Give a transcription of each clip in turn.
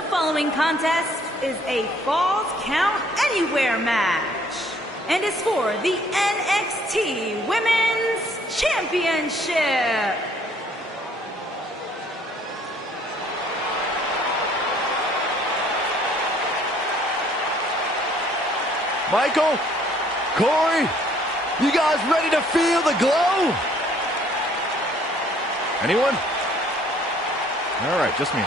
The following contest is a Falls Count Anywhere match and is for the NXT Women's Championship. Michael, Corey, you guys ready to feel the glow? Anyone? All right, just me.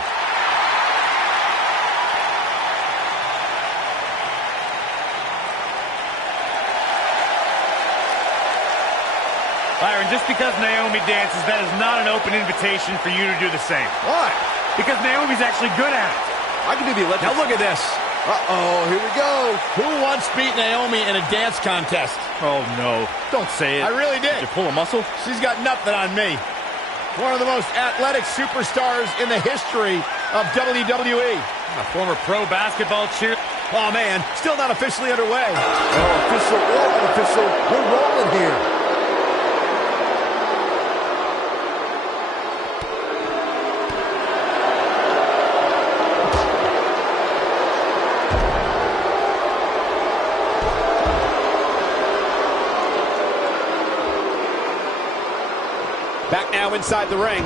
Byron, just because Naomi dances, that is not an open invitation for you to do the same. Why? Because Naomi's actually good at it. I can do the electric. Now look at this. Uh-oh, here we go. Who once beat Naomi in a dance contest? Oh, no. Don't say it. I really did. Did you pull a muscle? She's got nothing on me. One of the most athletic superstars in the history of WWE. A former pro basketball cheer. Oh, man, still not officially underway. Oh, official or unofficial, we're rolling here. Back now inside the ring.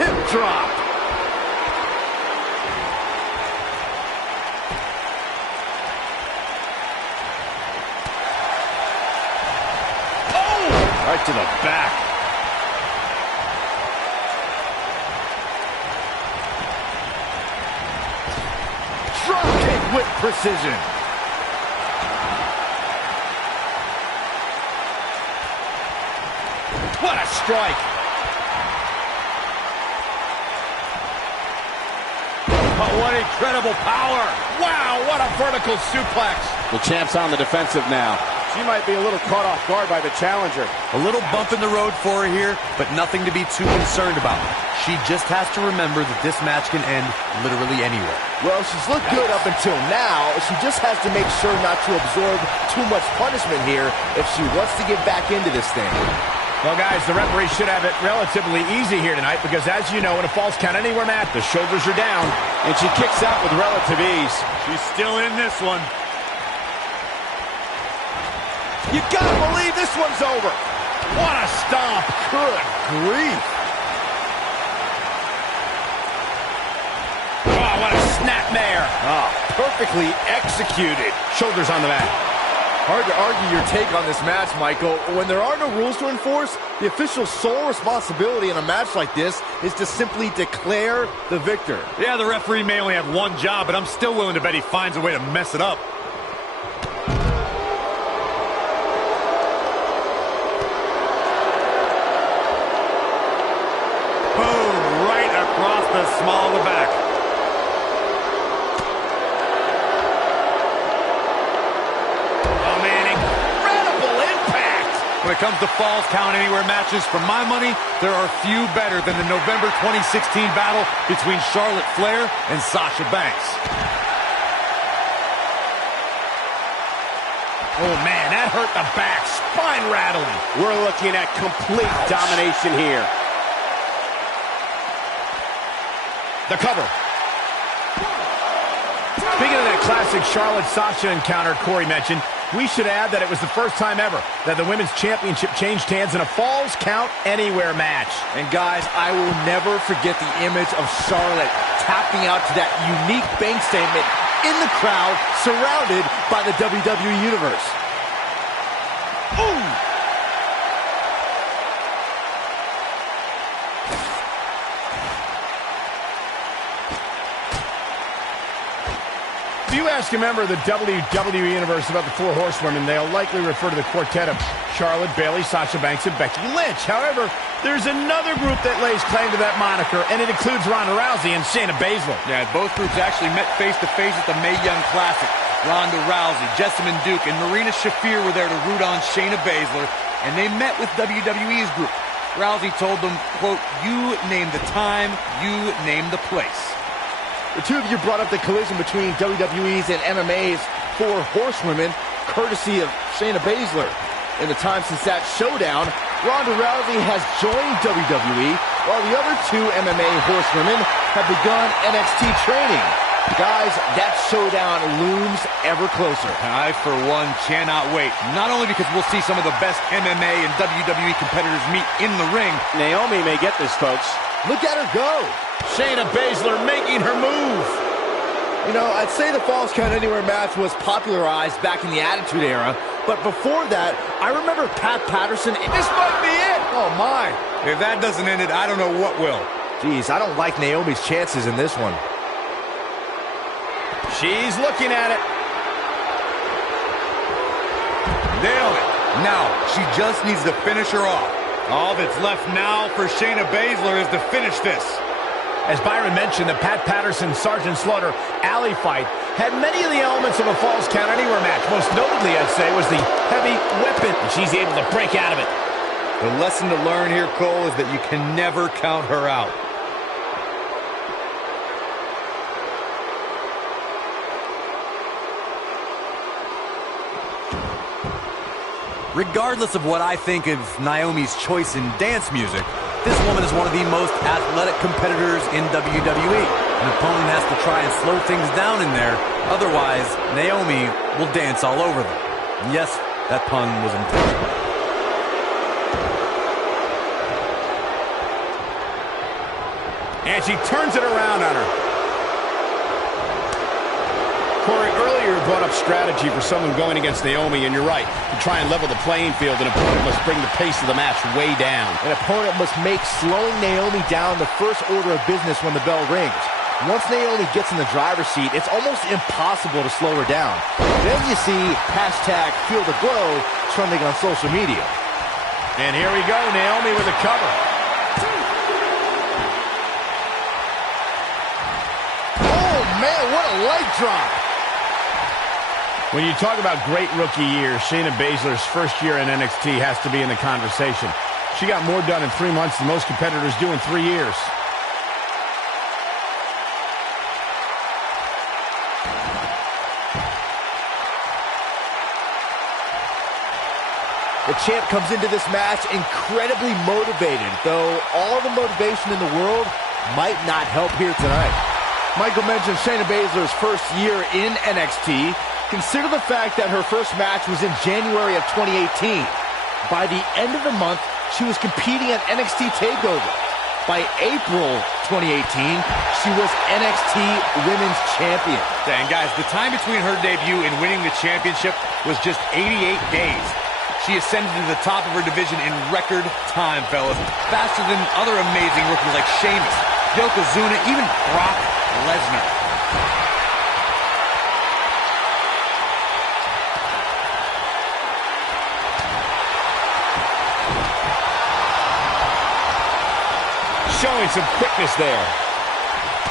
Hip drop. Oh! Right to the back. Drop kick with precision. What a strike. Oh, what incredible power. Wow, what a vertical suplex. The champ's on the defensive now. She might be a little caught off guard by the challenger. A little bump in the road for her here, but nothing to be too concerned about. She just has to remember that this match can end literally anywhere. Well, she's looked good up until now. She just has to make sure not to absorb too much punishment here if she wants to get back into this thing. Well, guys, the referee should have it relatively easy here tonight because, as you know, in a Falls Count Anywhere match, the shoulders are down, and she kicks out with relative ease. She's still in this one. You gotta believe this one's over. What a stomp. Good grief. Oh, what a snapmare. Oh, perfectly executed. Shoulders on the mat. Hard to argue your take on this match, Michael. When there are no rules to enforce, the official's sole responsibility in a match like this is to simply declare the victor. Yeah, the referee may only have one job, but I'm still willing to bet he finds a way to mess it up. Boom, right across the small of the back. When it comes to Falls Count Anywhere matches, for my money, there are few better than the November 2016 battle between Charlotte Flair and Sasha Banks. Oh, man, that hurt the back. Spine rattling. We're looking at complete domination here. The cover. Speaking of that classic Charlotte-Sasha encounter Corey mentioned, we should add that it was the first time ever that the Women's Championship changed hands in a Falls Count Anywhere match. And guys, I will never forget the image of Charlotte tapping out to that unique bank statement in the crowd, surrounded by the WWE Universe. Ooh! If you ask a member of the WWE Universe about the Four Horsewomen, they'll likely refer to the quartet of Charlotte, Bayley, Sasha Banks, and Becky Lynch. However, there's another group that lays claim to that moniker, and it includes Ronda Rousey and Shayna Baszler. Yeah, both groups actually met face-to-face at the Mae Young Classic. Ronda Rousey, Jessamine Duke, and Marina Shafir were there to root on Shayna Baszler, and they met with WWE's group. Rousey told them, quote, "You name the time, you name the place." The two of you brought up the collision between WWE's and MMA's Four Horsewomen. courtesy of Shayna Baszler. In the time since that showdown, Ronda Rousey has joined WWE, while the other two MMA horsewomen have begun NXT training. Guys, that showdown looms ever closer. I, for one, cannot wait. Not only because we'll see some of the best MMA and WWE competitors meet in the ring. Naomi may get this, folks. Look at her go. Shayna Baszler making her move. You know, I'd say the Falls Count Anywhere match was popularized back in the Attitude Era, but before that, I remember Pat Patterson. This might be it. Oh, my. If that doesn't end it, I don't know what will. Jeez, I don't like Naomi's chances in this one. She's looking at it. Nailed it. Now, she just needs to finish her off. All that's left now for Shayna Baszler is to finish this. As Byron mentioned, the Pat Patterson-Sergeant Slaughter alley fight had many of the elements of a Falls Count Anywhere match. Most notably, I'd say, was the heavy weapon, and she's able to break out of it. The lesson to learn here, Cole, is that you can never count her out. Regardless of what I think of Naomi's choice in dance music, this woman is one of the most athletic competitors in WWE. An opponent has to try and slow things down in there, otherwise Naomi will dance all over them. And yes, that pun was intended. And she turns it around on her. Corey earlier brought up strategy for someone going against Naomi, and you're right. To try and level the playing field, an opponent must bring the pace of the match way down. An opponent must make slowing Naomi down the first order of business when the bell rings. Once Naomi gets in the driver's seat, it's almost impossible to slow her down. Then you see #FeelTheGlow trending on social media. And here we go, Naomi with a cover. Oh, man, what a leg drop. When you talk about great rookie years, Shayna Baszler's first year in NXT has to be in the conversation. She got more done in 3 months than most competitors do in 3 years. The champ comes into this match incredibly motivated, though all the motivation in the world might not help here tonight. Michael mentioned Shayna Baszler's first year in NXT. Consider the fact that her first match was in January of 2018. By the end of the month, she was competing at NXT TakeOver. By April 2018, she was NXT Women's Champion. And guys, the time between her debut and winning the championship was just 88 days. She ascended to the top of her division in record time, fellas. Faster than other amazing rookies like Sheamus, Yokozuna, even Brock Lesnar. Showing some quickness there.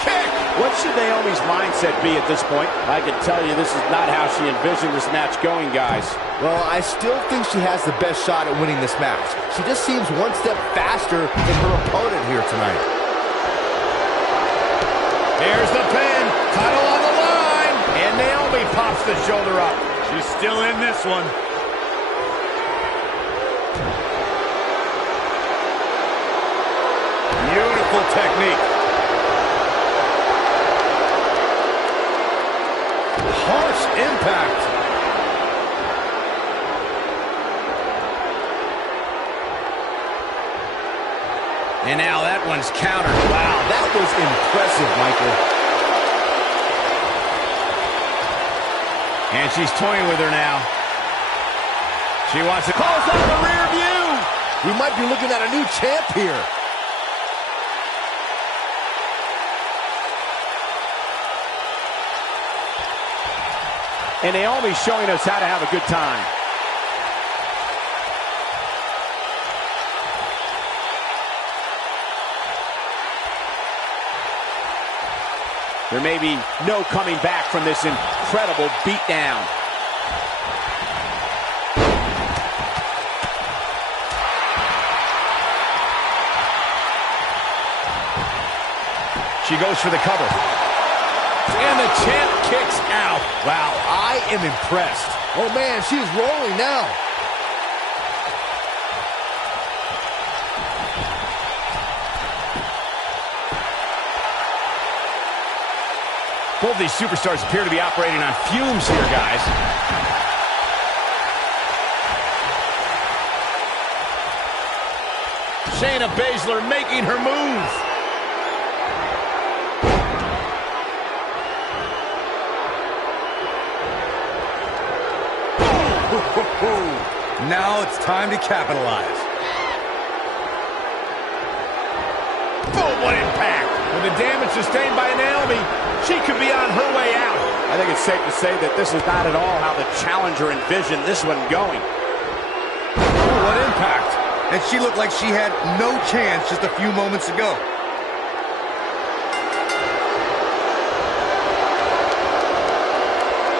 Kick! What should Naomi's mindset be at this point? I can tell you this is not how she envisioned this match going, guys. Well, I still think she has the best shot at winning this match. She just seems one step faster than her opponent here tonight. Here's the pin. Title on the line. And Naomi pops the shoulder up. She's still in this one. Beautiful technique. Harsh impact. And now that one's countered. Wow, that was impressive, Michael. And she's toying with her now. She wants it. Calls out the rear view. We might be looking at a new champ here. And Naomi's showing us how to have a good time. There may be no coming back from this incredible beatdown. She goes for the cover. And the champ kicks out. Wow, I am impressed. Oh man, she's rolling now. Both these superstars appear to be operating on fumes here, guys. Shayna Baszler making her move. Now it's time to capitalize. Boom, what impact. With the damage sustained by Naomi, she could be on her way out. I think it's safe to say that this is not at all how the challenger envisioned this one going. Oh, what impact. And she looked like she had no chance just a few moments ago.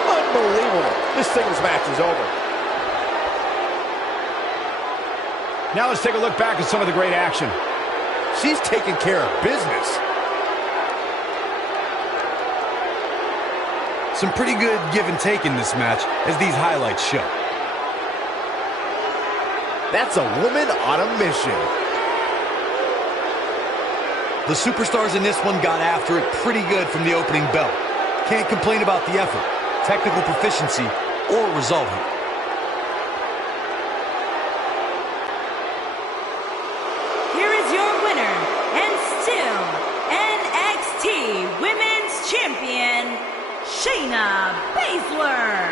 Unbelievable. This singles match is over. Now let's take a look back at some of the great action. She's taking care of business. Some pretty good give and take in this match, as these highlights show. That's a woman on a mission. The superstars in this one got after it pretty good from the opening bell. Can't complain about the effort, technical proficiency, or result here. Here is your winner, and still NXT Women's Champion, Shayna Baszler.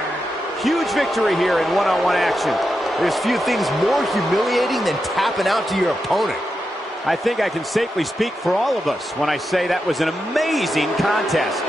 Huge victory here in one-on-one action. There's few things more humiliating than tapping out to your opponent. I think I can safely speak for all of us when I say that was an amazing contest.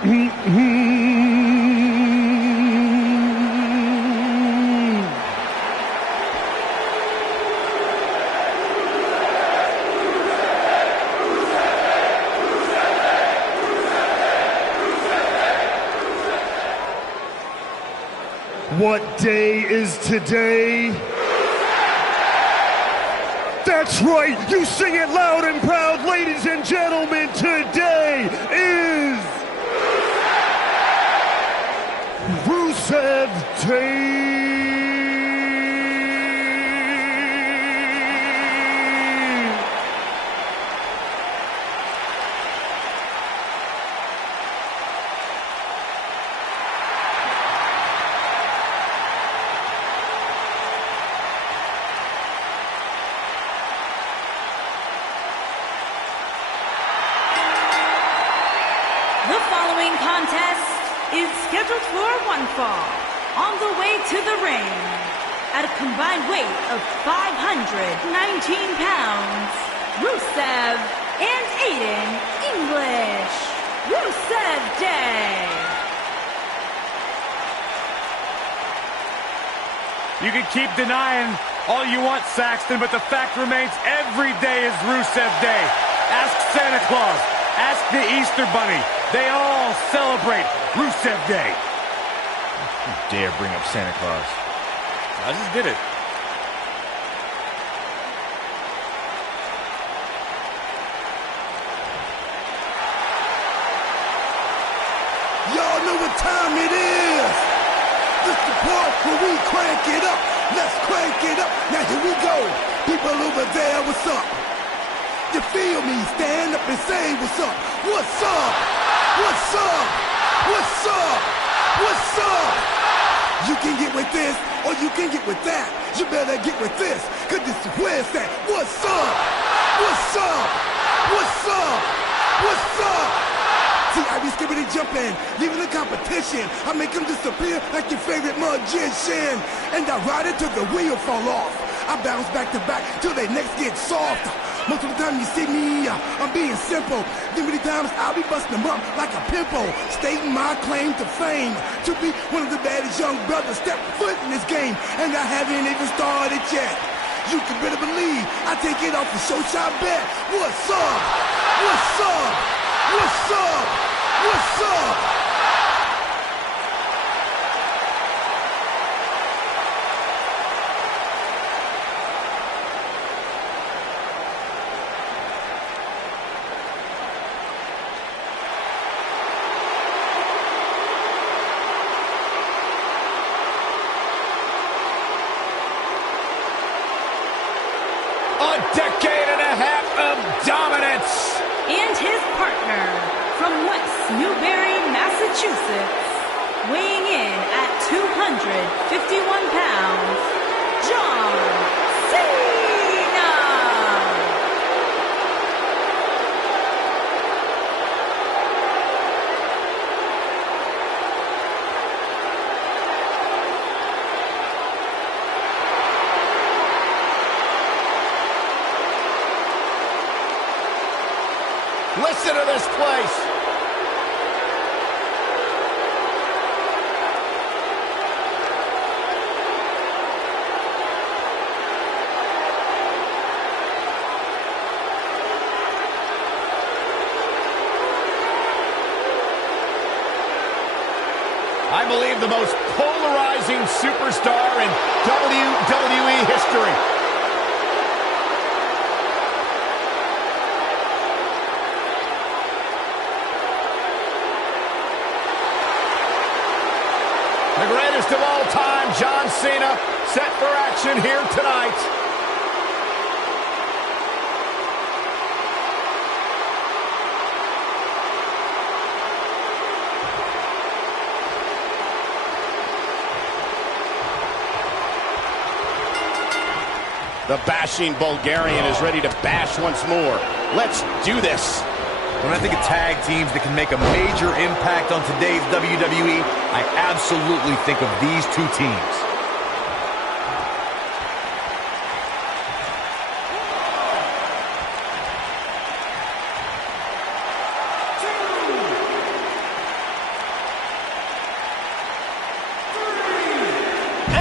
What day is today? That's right, you sing it loud and proud, ladies and gentlemen. Today is Rusev Day. The following contest is scheduled for one fall. On the way to the ring, at a combined weight of 519 pounds, Rusev and Aiden English. Rusev Day. You can keep denying all you want, Saxton, but the fact remains every day is Rusev Day. Ask Santa Claus. Ask the Easter Bunny. They all celebrate Rusev Day. You dare bring up Santa Claus. I just did it. Y'all know what time it is. This the part where we crank it up. Let's crank it up. Now here we go. People over there, what's up? You feel me? Stand up and say what's up. What's up? What's up? What's up? What's up? You can get with this or you can get with that. You better get with this, cause this is where it's at. What's up? What's up? What's up? What's up? See, I be skipping and jumping, leaving the competition. I make them disappear like your favorite magician. And I ride it till the wheel fall off. I bounce back to back till they necks get soft. Most of the time you see me, I'm being simple. Then many times I'll be busting them up like a pimple, stating my claim to fame, to be one of the baddest young brothers step foot in this game, and I haven't even started yet. You can better believe I take it off the show shot bet. What's up? What's up? What's up? What's up? A decade and a half of dominance. And his partner from West Newbury, Massachusetts, weighing in at 251 pounds, John Cena. Listen to this place. I believe the most polarizing superstar in WWE history. The greatest of all time, John Cena, set for action here tonight. The bashing Bulgarian is ready to bash once more. Let's do this. When I think of tag teams that can make a major impact on today's WWE, I absolutely think of these two teams.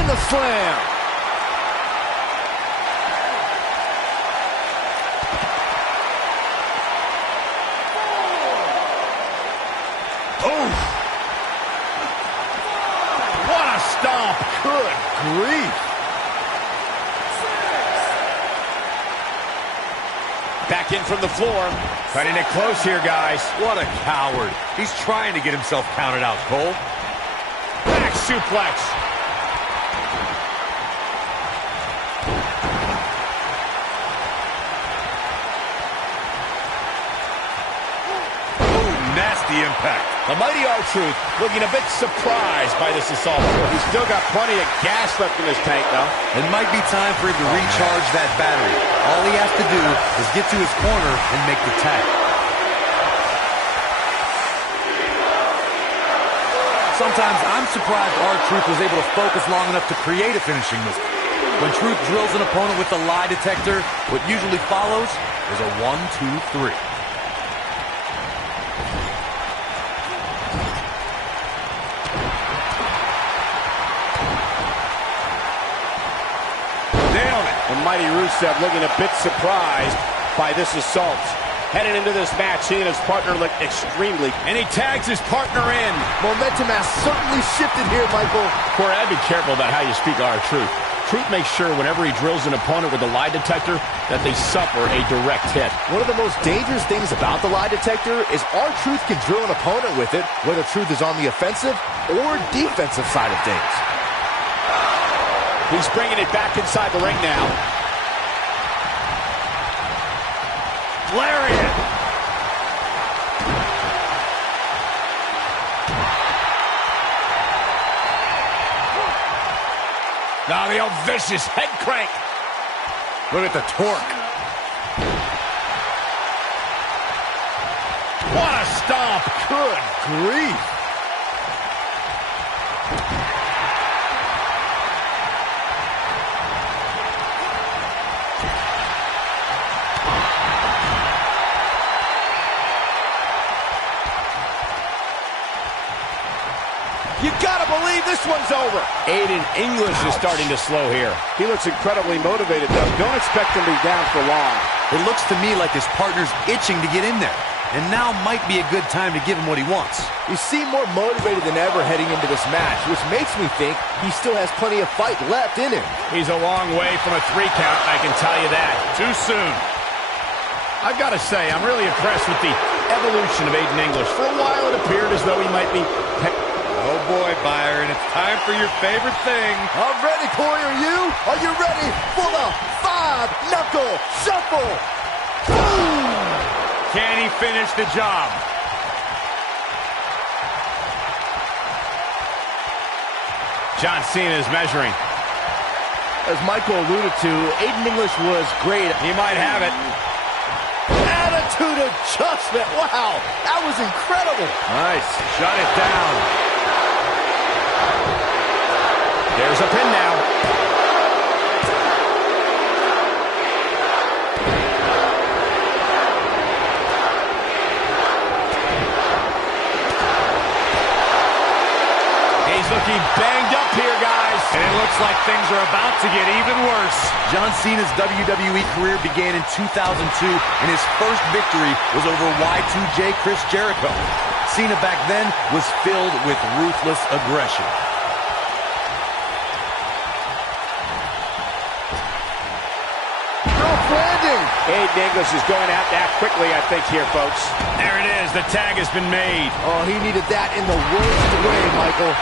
the slam. Oh! What a stomp! Good grief. Back in from the floor. Cutting it close here, guys. What a coward. He's trying to get himself counted out, Cole. Back suplex. Oh, nasty impact. The mighty R-Truth looking a bit surprised by this assault. He's still got plenty of gas left in his tank, though. It might be time for him to recharge that battery. All he has to do is get to his corner and make the tag. Sometimes I'm surprised R-Truth was able to focus long enough to create a finishing move. When Truth drills an opponent with the lie detector, what usually follows is a 1, 2, 3. And Mighty Rusev looking a bit surprised by this assault. Heading into this match, he and his partner look extremely... And he tags his partner in. Momentum has certainly shifted here, Michael. Corey, I'd be careful about how you speak R-Truth. Truth makes sure whenever he drills an opponent with a lie detector that they suffer a direct hit. One of the most dangerous things about the lie detector is R-Truth can drill an opponent with it, whether Truth is on the offensive or defensive side of things. He's bringing it back inside the ring now. Lariat. Now the old vicious head crank. Look at the torque. What a stomp. Good grief. You gotta believe this one's over. Aiden English is starting to slow here. He looks incredibly motivated, though. Don't expect him to be down for long. It looks to me like his partner's itching to get in there. And now might be a good time to give him what he wants. He seemed more motivated than ever heading into this match, which makes me think he still has plenty of fight left in him. He's a long way from a 3 count, I can tell you that. Too soon. I've got to say, I'm really impressed with the evolution of Aiden English. For a while, it appeared as though he might be... Oh boy, Byron, it's time for your favorite thing. I'm ready, Corey. Are you? Are you ready for the 5-knuckle shuffle? Boom! Can he finish the job? John Cena is measuring. As Michael alluded to, Aiden English was great. He might have it. Attitude adjustment. Wow, that was incredible. Nice. Shut it down. There's a pin now. He's looking banged up here, guys. And it looks like things are about to get even worse. John Cena's WWE career began in 2002, and his first victory was over Y2J Chris Jericho. Cena back then was filled with ruthless aggression. Aiden English is going out that quickly, I think, here, folks. There it is. The tag has been made. Oh, he needed that in the worst way, Michael.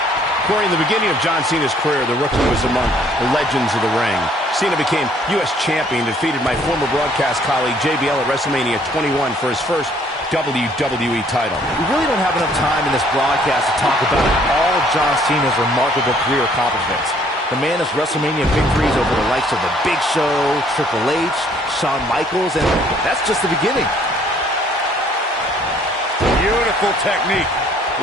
Corey, in the beginning of John Cena's career, the rookie was among the legends of the ring. Cena became U.S. champion, defeated my former broadcast colleague JBL at WrestleMania 21 for his first WWE title. We really don't have enough time in this broadcast to talk about all of John Cena's remarkable career accomplishments. The man has WrestleMania victories over the likes of The Big Show, Triple H, Shawn Michaels, and that's just the beginning. Beautiful technique.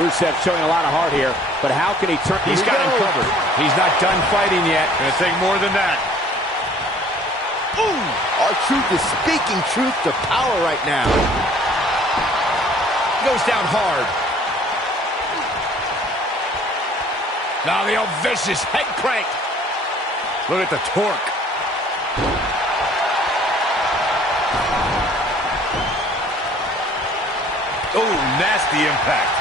Rusev showing a lot of heart here, but how can he turn? He's got him covered. He's not done fighting yet. Gonna take more than that. Ooh, R-Truth is speaking truth to power right now. Goes down hard. Now the old vicious head crank. Look at the torque. Oh, nasty impact.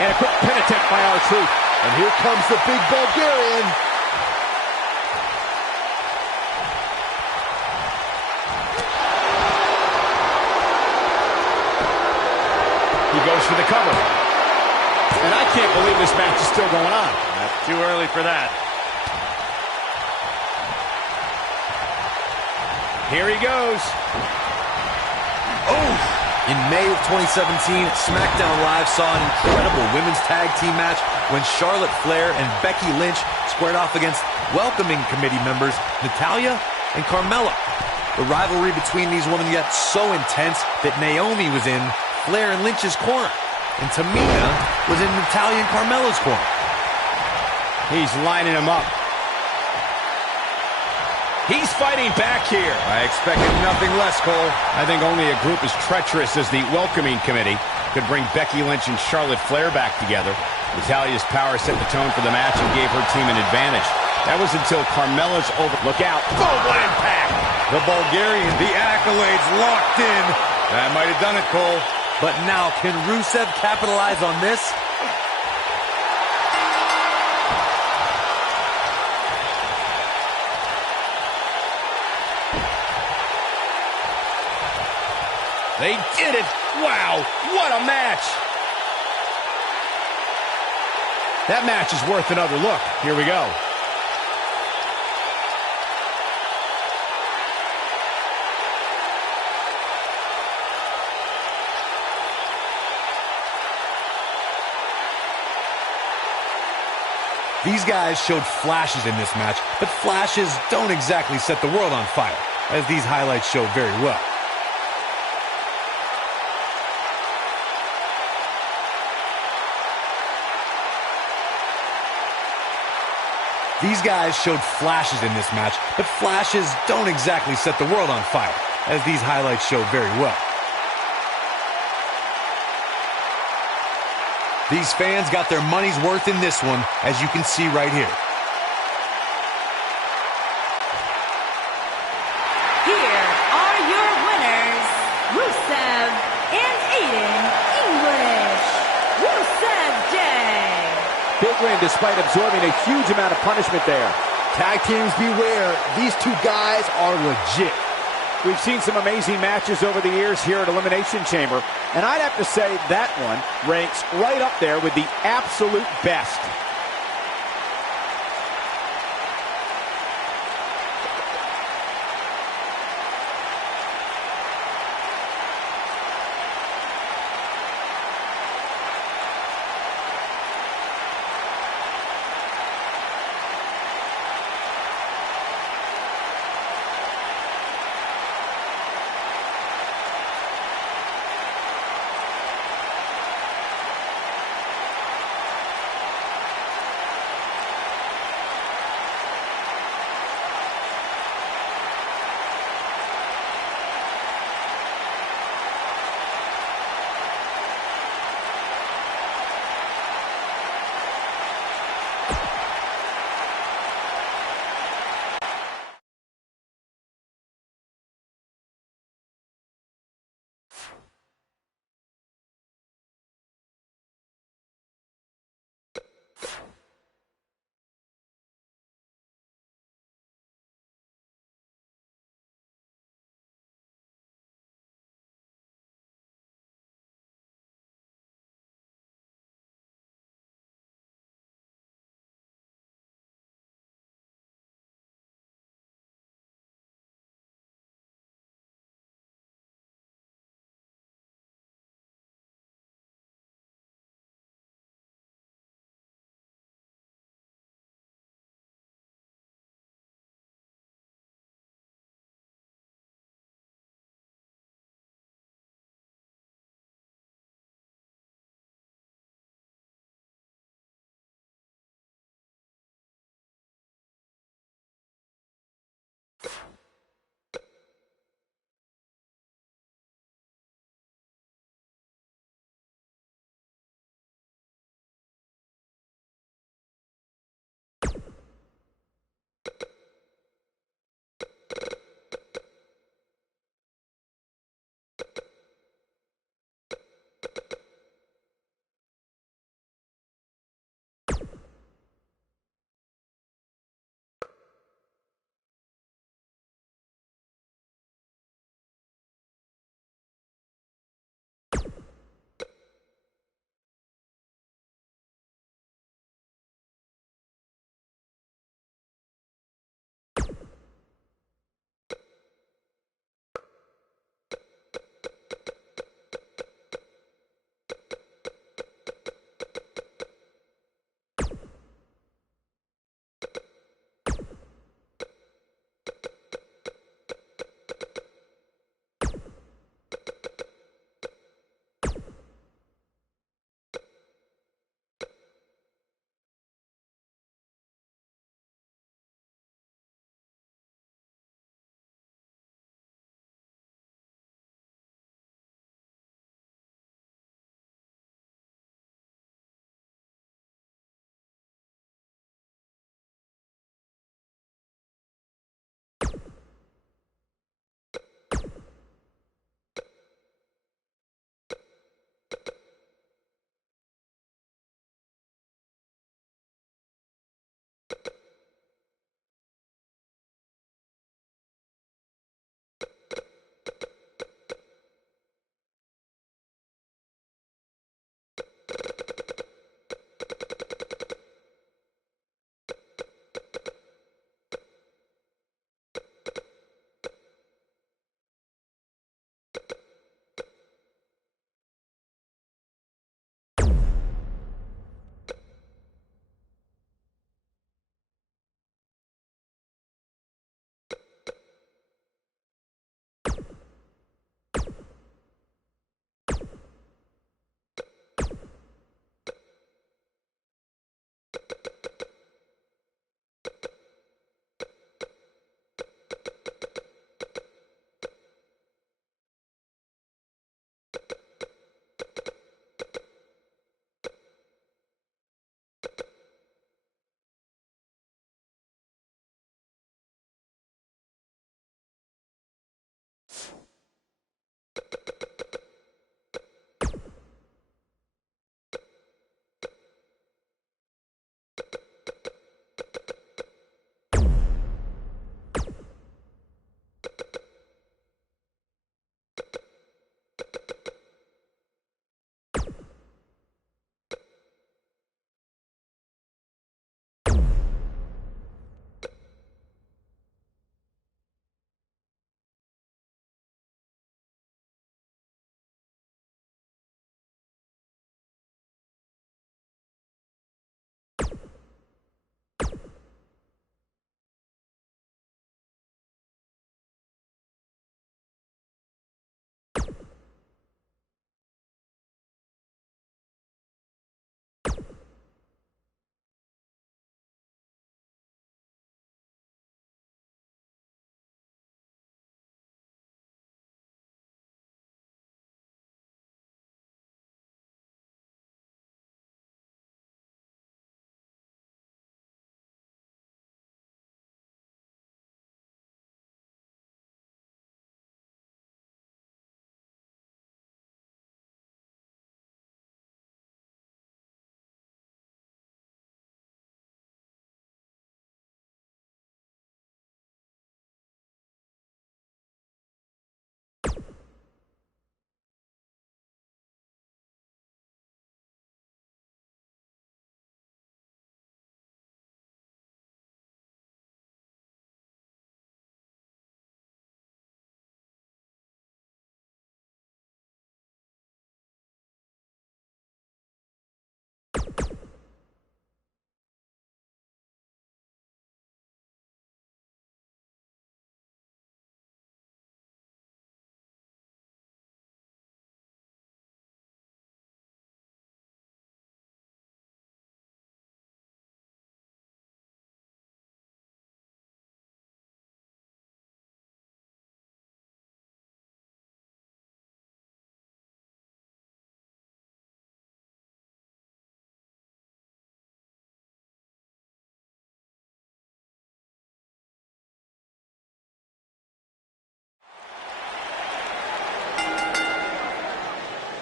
And a quick pin attempt by R-Truth. And here comes the big Bulgarian. He goes for the cover. And I can't believe this match is still going on. That's too early for that. Here he goes. Oh! In May of 2017, SmackDown Live saw an incredible women's tag team match when Charlotte Flair and Becky Lynch squared off against welcoming committee members Natalya and Carmella. The rivalry between these women got so intense that Naomi was in Flair and Lynch's corner, and Tamina was in Natalya and Carmella's corner. He's lining them up. He's fighting back here. I expected nothing less, Cole. I think only a group as treacherous as the welcoming committee could bring Becky Lynch and Charlotte Flair back together. Natalya's power set the tone for the match and gave her team an advantage. That was until Carmella's over. Look out. Oh, what impact! The Bulgarian, the accolades locked in. That might have done it, Cole. But now, can Rusev capitalize on this? They did it. Wow, what a match. That match is worth another look. Here we go. These guys showed flashes in this match, but flashes don't exactly set the world on fire, as these highlights show very well. These guys showed flashes in this match, but flashes don't exactly set the world on fire, as these highlights show very well. These fans got their money's worth in this one, as you can see right here. Here are your winners, Rusev and Aiden English. Rusev Day. Big win despite absorbing a huge amount of punishment there. Tag teams beware. These two guys are legit. We've seen some amazing matches over the years here at Elimination Chamber, and I'd have to say that one ranks right up there with the absolute best.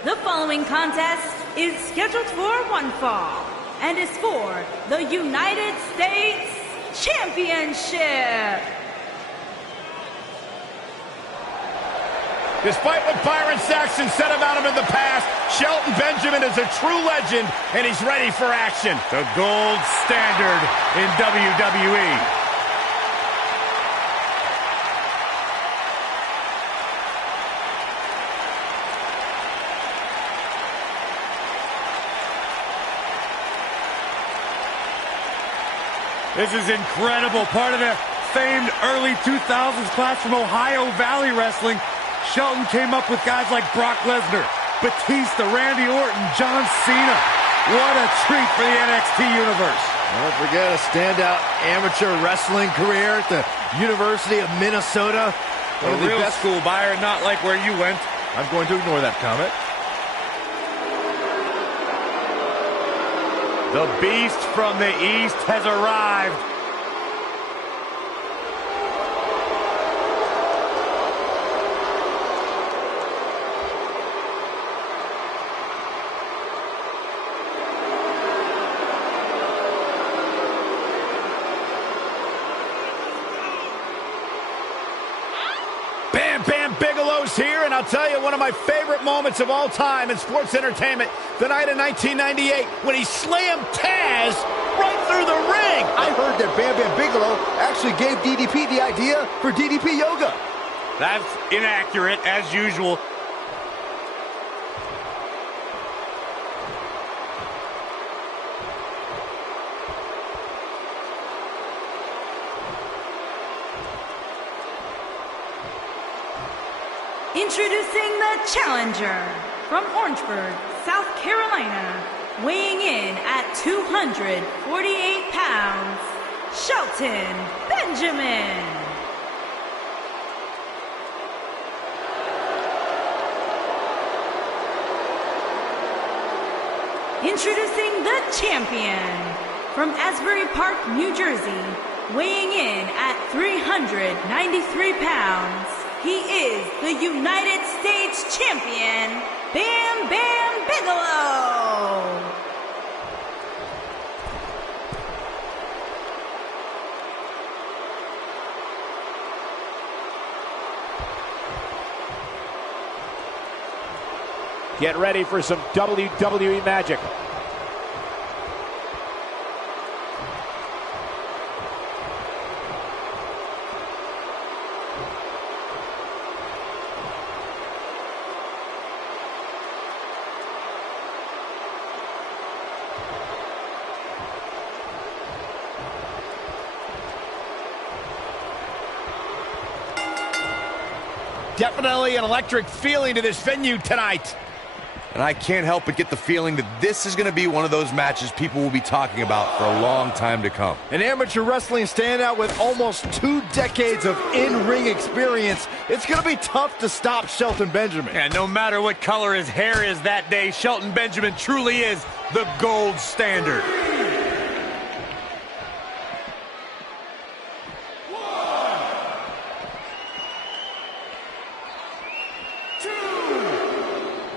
The following contest is scheduled for one fall and is for the United States Championship. Despite what Byron Saxton said about him in the past, Shelton Benjamin is a true legend, and he's ready for action. The gold standard in WWE. This is incredible. Part of the famed early 2000s class from Ohio Valley Wrestling. Shelton came up with guys like Brock Lesnar, Batista, Randy Orton, John Cena. What a treat for the NXT universe. Don't forget a standout amateur wrestling career at the University of Minnesota. A real school, Byron, not like where you went. I'm going to ignore that comment. The beast from the east has arrived. Bam Bam Bigelow's here, and I'll tell you, one of my favorite moments of all time in sports entertainment, the night of 1998, when he slammed Taz right through the ring. I heard that Bam Bam Bigelow actually gave DDP the idea for DDP Yoga. That's inaccurate, as usual. Introducing the challenger from Orangeburg, South Carolina, weighing in at 248 pounds, Shelton Benjamin. Introducing the champion from Asbury Park, New Jersey, weighing in at 393 pounds. He is the United States Champion, Bam Bam Bigelow. Get ready for some WWE magic. Definitely an electric feeling to this venue tonight. And I can't help but get the feeling that this is going to be one of those matches people will be talking about for a long time to come. An amateur wrestling standout with almost 2 decades of in-ring experience. It's going to be tough to stop Shelton Benjamin. And no matter what color his hair is that day, Shelton Benjamin truly is the gold standard.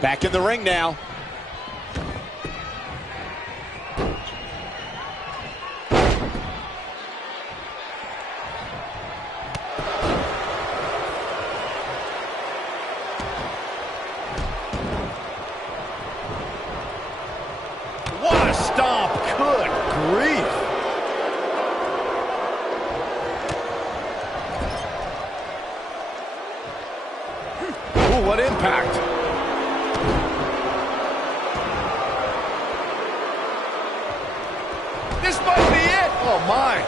Back in the ring now. What a stomp. Good grief. Ooh, what impact. This might be it. Oh, my.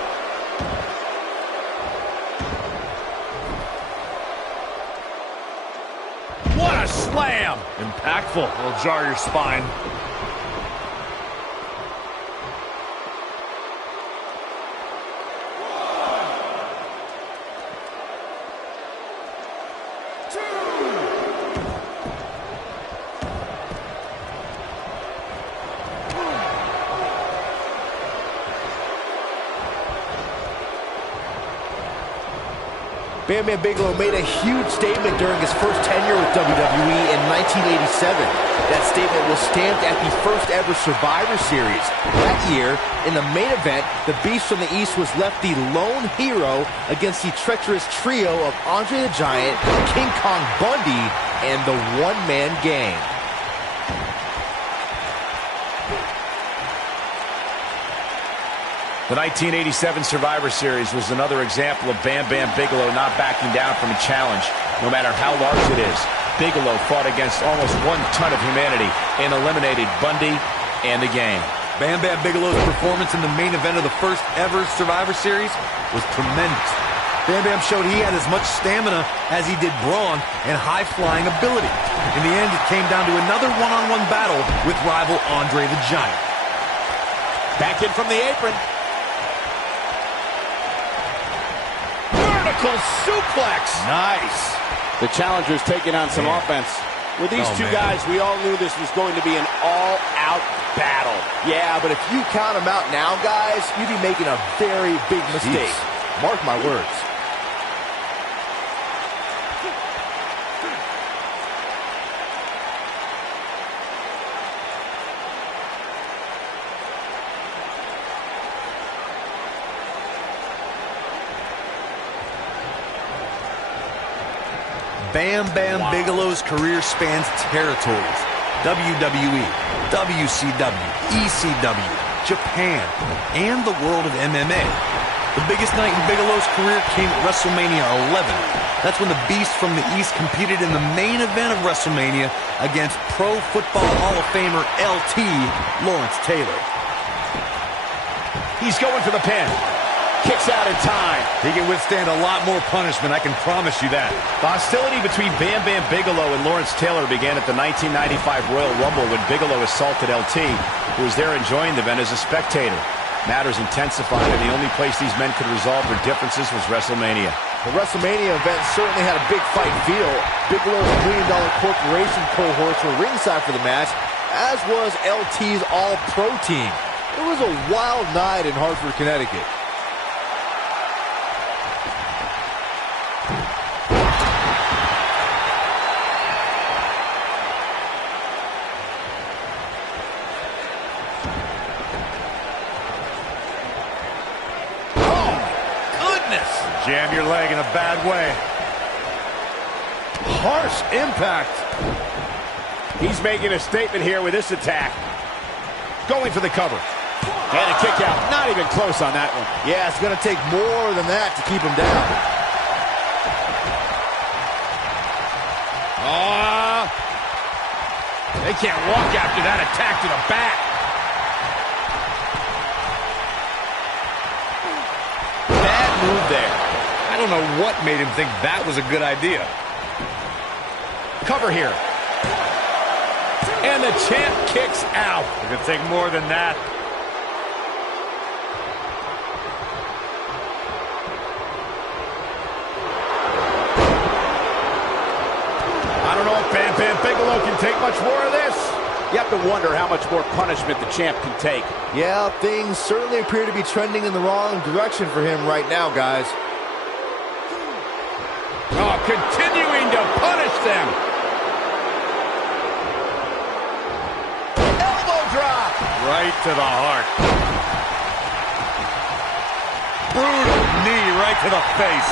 What a slam. Impactful. It'll jar your spine. Bam Bam Bigelow made a huge statement during his first tenure with WWE in 1987. That statement was stamped at the first ever Survivor Series. That year, in the main event, the Beast from the East was left the lone hero against the treacherous trio of Andre the Giant, King Kong Bundy, and the One-Man Gang. The 1987 Survivor Series was another example of Bam Bam Bigelow not backing down from a challenge, no matter how large it is. Bigelow fought against almost 1 ton of humanity and eliminated Bundy and the gang. Bam Bam Bigelow's performance in the main event of the first ever Survivor Series was tremendous. Bam Bam showed he had as much stamina as he did brawn and high-flying ability. In the end, it came down to another one-on-one battle with rival Andre the Giant. Back in from the apron. Suplex. Nice. The challenger's taking on some offense. With these two guys, we all knew this was going to be an all-out battle. Yeah, but if you count them out now, guys, you'd be making a very big mistake. Jeez. Mark my words. Bam Bam Bigelow's career spans territories: WWE, WCW, ECW, Japan, and the world of MMA. The biggest night in Bigelow's career came at WrestleMania 11. That's when the Beast from the East competed in the main event of WrestleMania against Pro Football Hall of Famer LT Lawrence Taylor. He's going for the pin. Kicks out in time. He can withstand a lot more punishment, I can promise you that. The hostility between Bam Bam Bigelow and Lawrence Taylor began at the 1995 Royal Rumble when Bigelow assaulted LT, who was there enjoying the event as a spectator. Matters intensified, and the only place these men could resolve their differences was WrestleMania. The WrestleMania event certainly had a big fight feel. Bigelow's $1 Million Corporation cohorts were ringside for the match, as was LT's All-Pro team. It was a wild night in Hartford, Connecticut. Jam your leg in a bad way. Harsh impact. He's making a statement here with this attack. Going for the cover. And a kick out. Not even close on that one. Yeah, it's going to take more than that to keep him down. They can't walk after that attack to the back. Bad move there. I don't know what made him think that was a good idea. Cover here. And the champ kicks out. It could take more than that. I don't know if Bam Bam Bigelow can take much more of this. You have to wonder how much more punishment the champ can take. Yeah, things certainly appear to be trending in the wrong direction for him right now, guys. Oh, continuing to punish them. Elbow drop. Right to the heart. Brutal knee right to the face.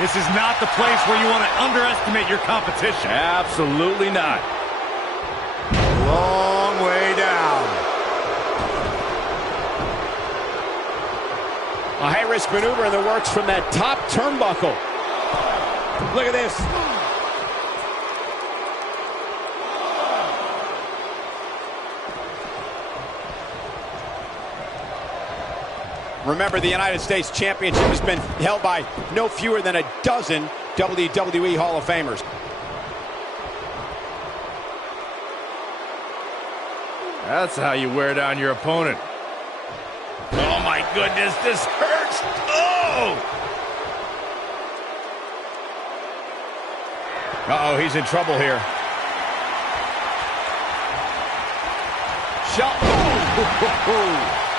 This is not the place where you want to underestimate your competition. Absolutely not. Long way down. A high-risk maneuver in the works from that top turnbuckle. Look at this. Remember, the United States Championship has been held by no fewer than a dozen WWE Hall of Famers. That's how you wear down your opponent. Oh, my goodness, this hurts. Oh! Uh-oh, he's in trouble here.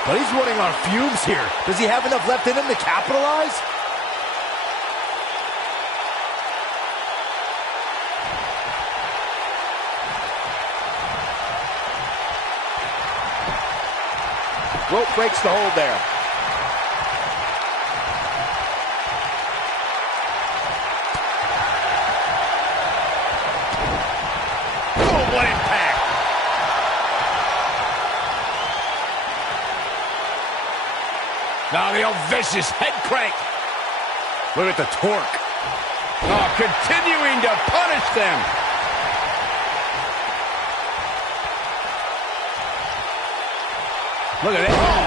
But he's running on fumes here. Does he have enough left in him to capitalize? Rope breaks the hold there. Oh, what impact! Now the old vicious head crank. Look at the torque. Oh, continuing to punish them. Look at that. Oh,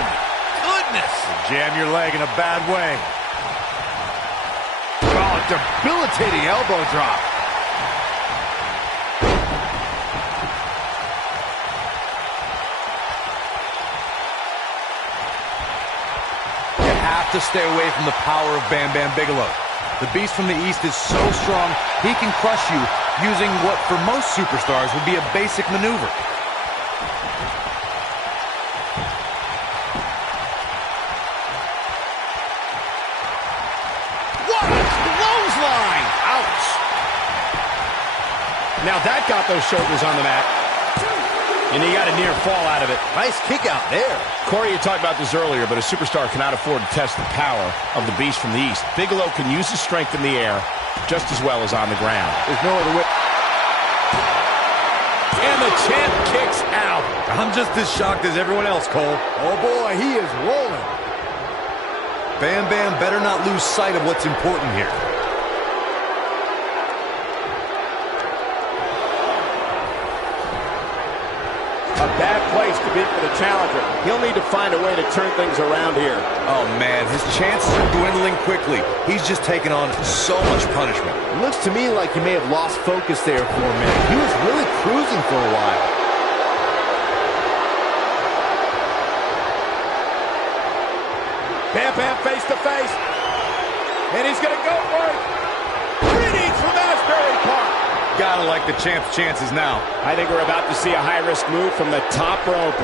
goodness. Jam your leg in a bad way. Oh, debilitating elbow drop. You have to stay away from the power of Bam Bam Bigelow. The Beast from the East is so strong, he can crush you using what for most superstars would be a basic maneuver. Now that got those shoulders on the mat. And he got a near fall out of it. Nice kick out there. Corey, you talked about this earlier, but a superstar cannot afford to test the power of the Beast from the East. Bigelow can use his strength in the air just as well as on the ground. There's no other way. And the champ kicks out. I'm just as shocked as everyone else, Cole. Oh boy, he is rolling. Bam Bam better not lose sight of what's important here. A bad place to be for the challenger. He'll need to find a way to turn things around here. Oh, man, his chances are dwindling quickly. He's just taken on so much punishment. It looks to me like he may have lost focus there for a minute. He was really cruising for a while. Bam Bam face to face. And he's going to go for it. Greetings from Asbury Park. Gotta like the champ's chances now. I think we're about to see a high-risk move from the top rope.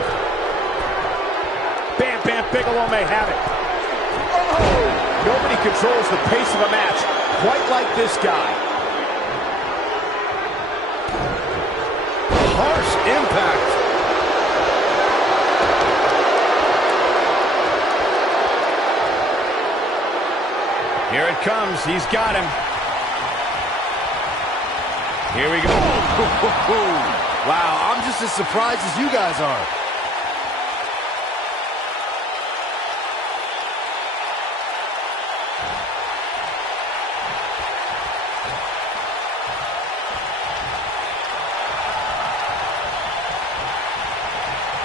Bam Bam Bigelow may have it. Oh! Nobody controls the pace of a match quite like this guy. Harsh impact. Here it comes. He's got him. Here we go. Wow, I'm just as surprised as you guys are.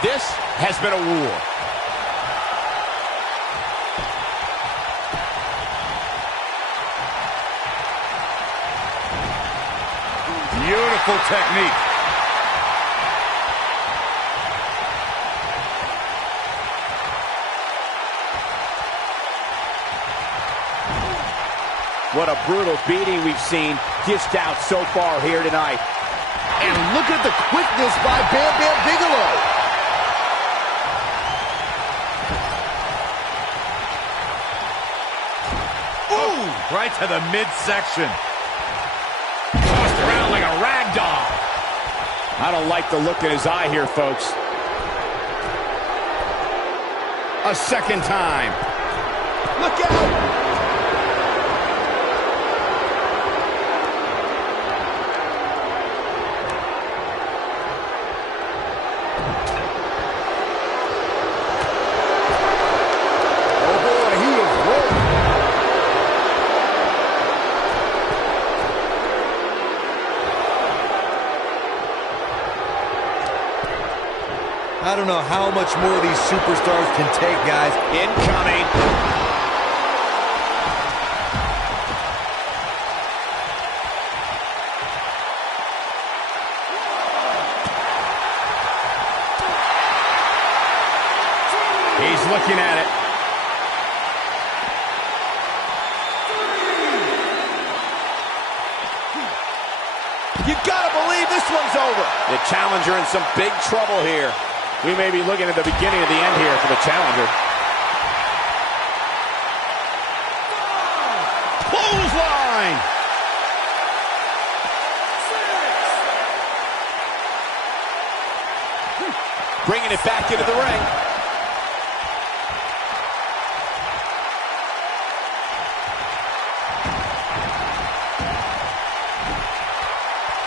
This has been a war. Beautiful technique. What a brutal beating we've seen dished out so far here tonight. And look at the quickness by Bam Bam Bigelow. Ooh, right to the midsection. Tossed around like a rag doll. I don't like the look in his eye here, folks. A second time. Look out! I don't know how much more these superstars can take, guys. Incoming. He's looking at it. You gotta believe this one's over. The challenger in some big trouble here. We may be looking at the beginning of the end here for the challenger. Clothesline! Bringing it back into the ring.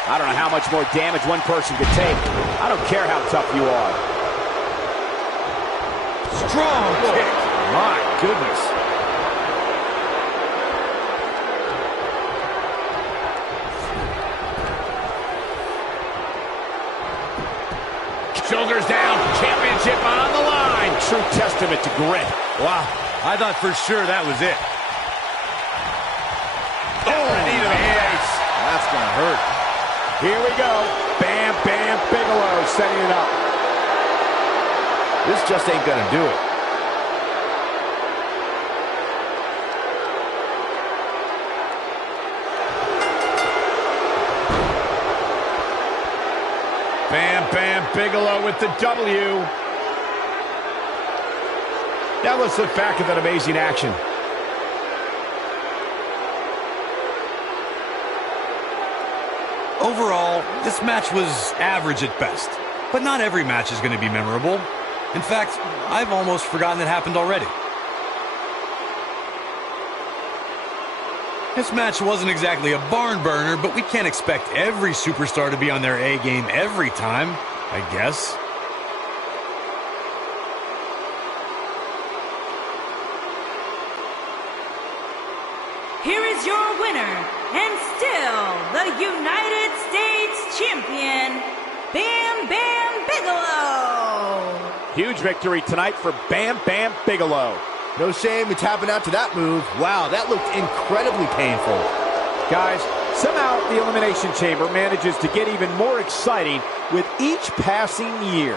I don't know how much more damage one person could take. I don't care how tough you are. Strong kick. My goodness. Shoulders down, championship on the line. True testament to grit. Wow, I thought for sure that was it. Knee to the face. That's going to hurt. Here we go. Bam, bam, Bigelow setting it up. This just ain't going to do it. Bam Bam Bigelow with the W. Now let's look back at that amazing action. Overall, this match was average at best. But not every match is going to be memorable. In fact, I've almost forgotten it happened already. This match wasn't exactly a barn burner, but we can't expect every superstar to be on their A game every time, I guess. Here is your winner, and still the United States Champion, Bam Bam Bigelow. Huge victory tonight for Bam Bam Bigelow. No shame in tapping out to that move. Wow, that looked incredibly painful. Guys, somehow the Elimination Chamber manages to get even more exciting with each passing year.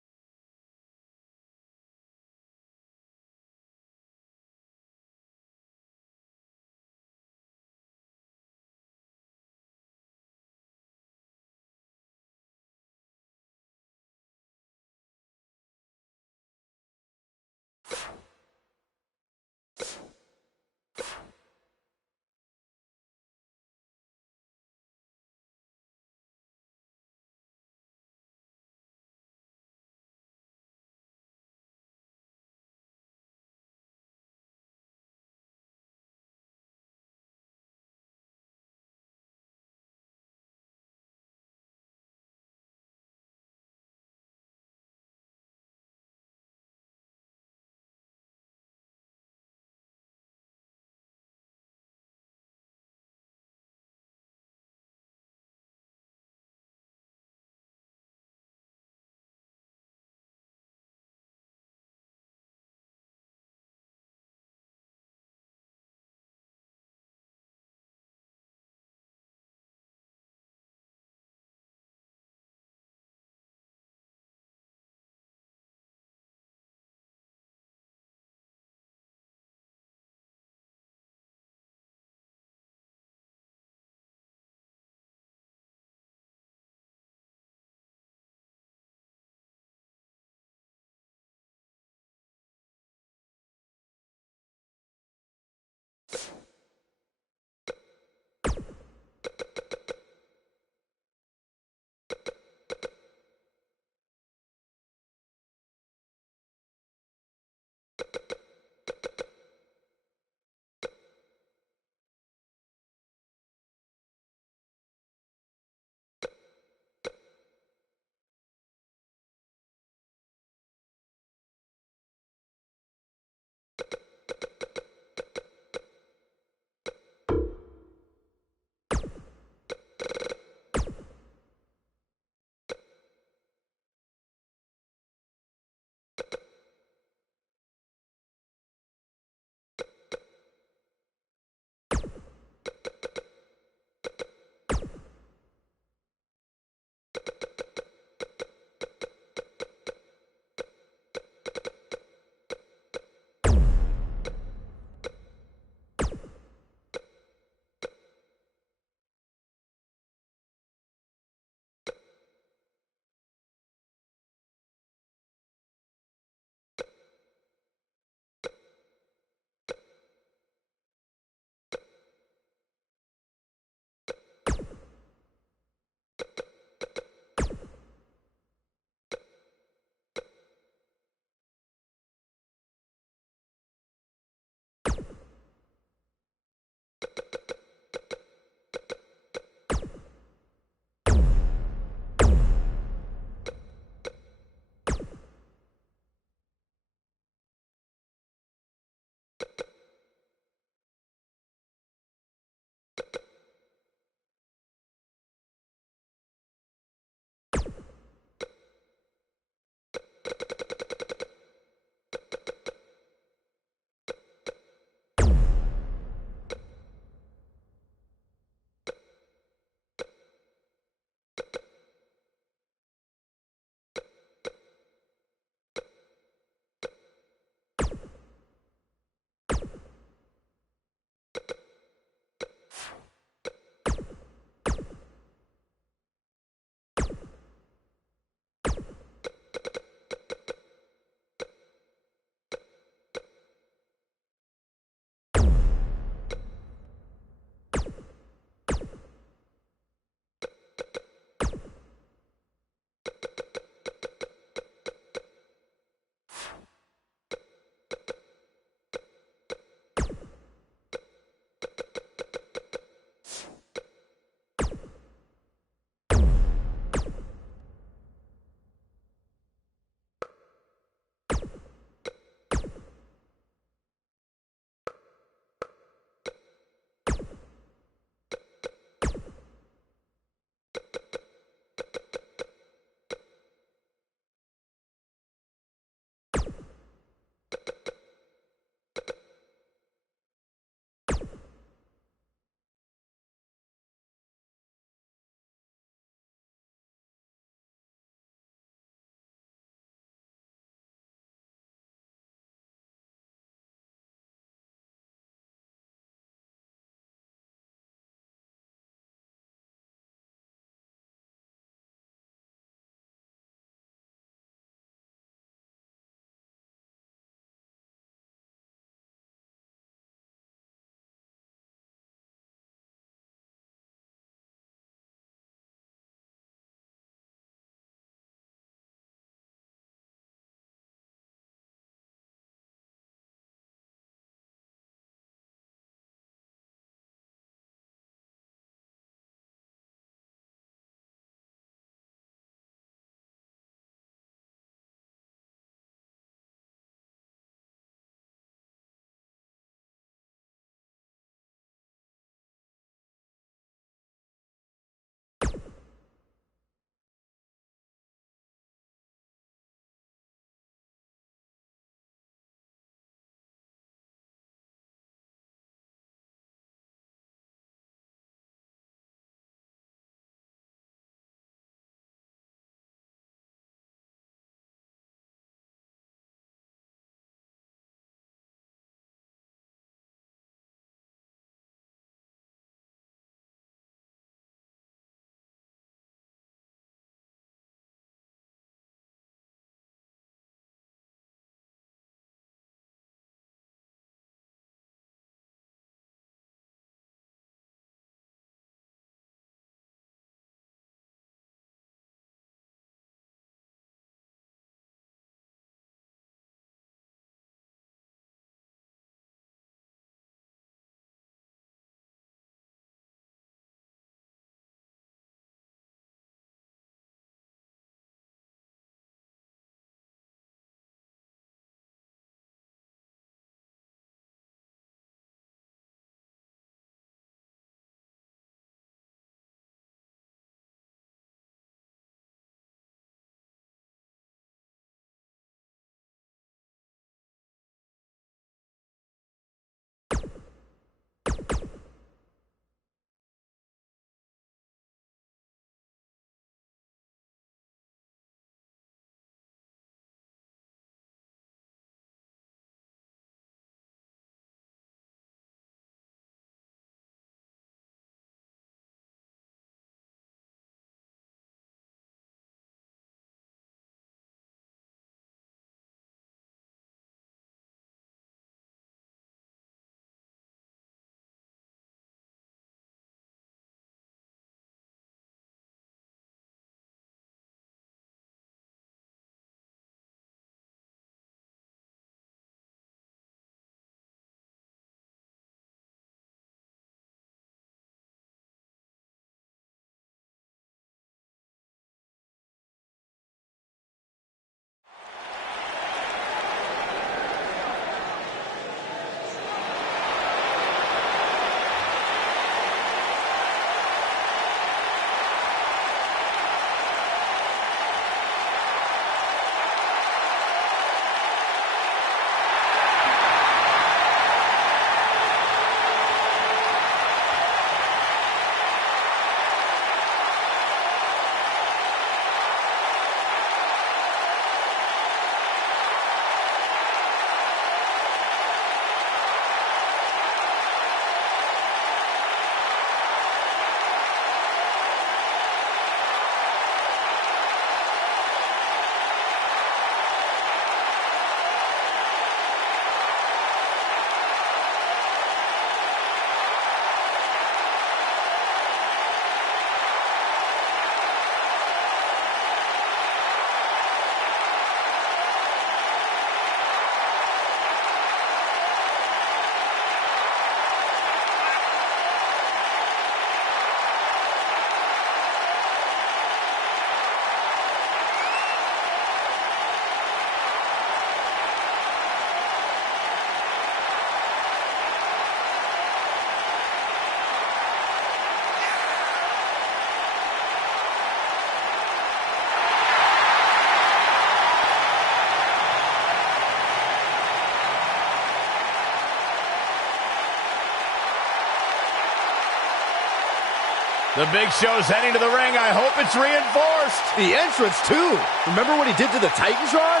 The Big Show's heading to the ring. I hope it's reinforced. The entrance, too. Remember what he did to the Titantron?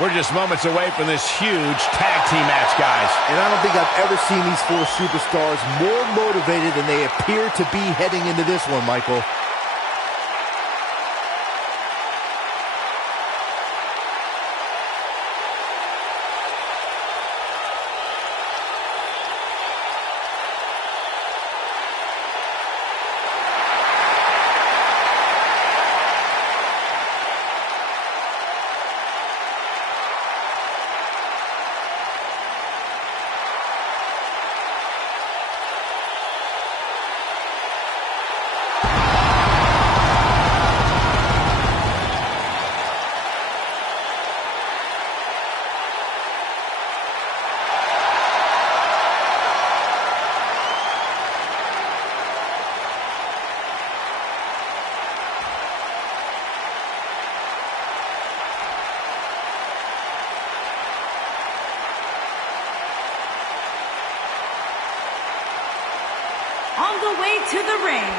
We're just moments away from this huge tag team match, guys. And I don't think I've ever seen these four superstars more motivated than they appear to be heading into this one, Michael. On the way to the ring,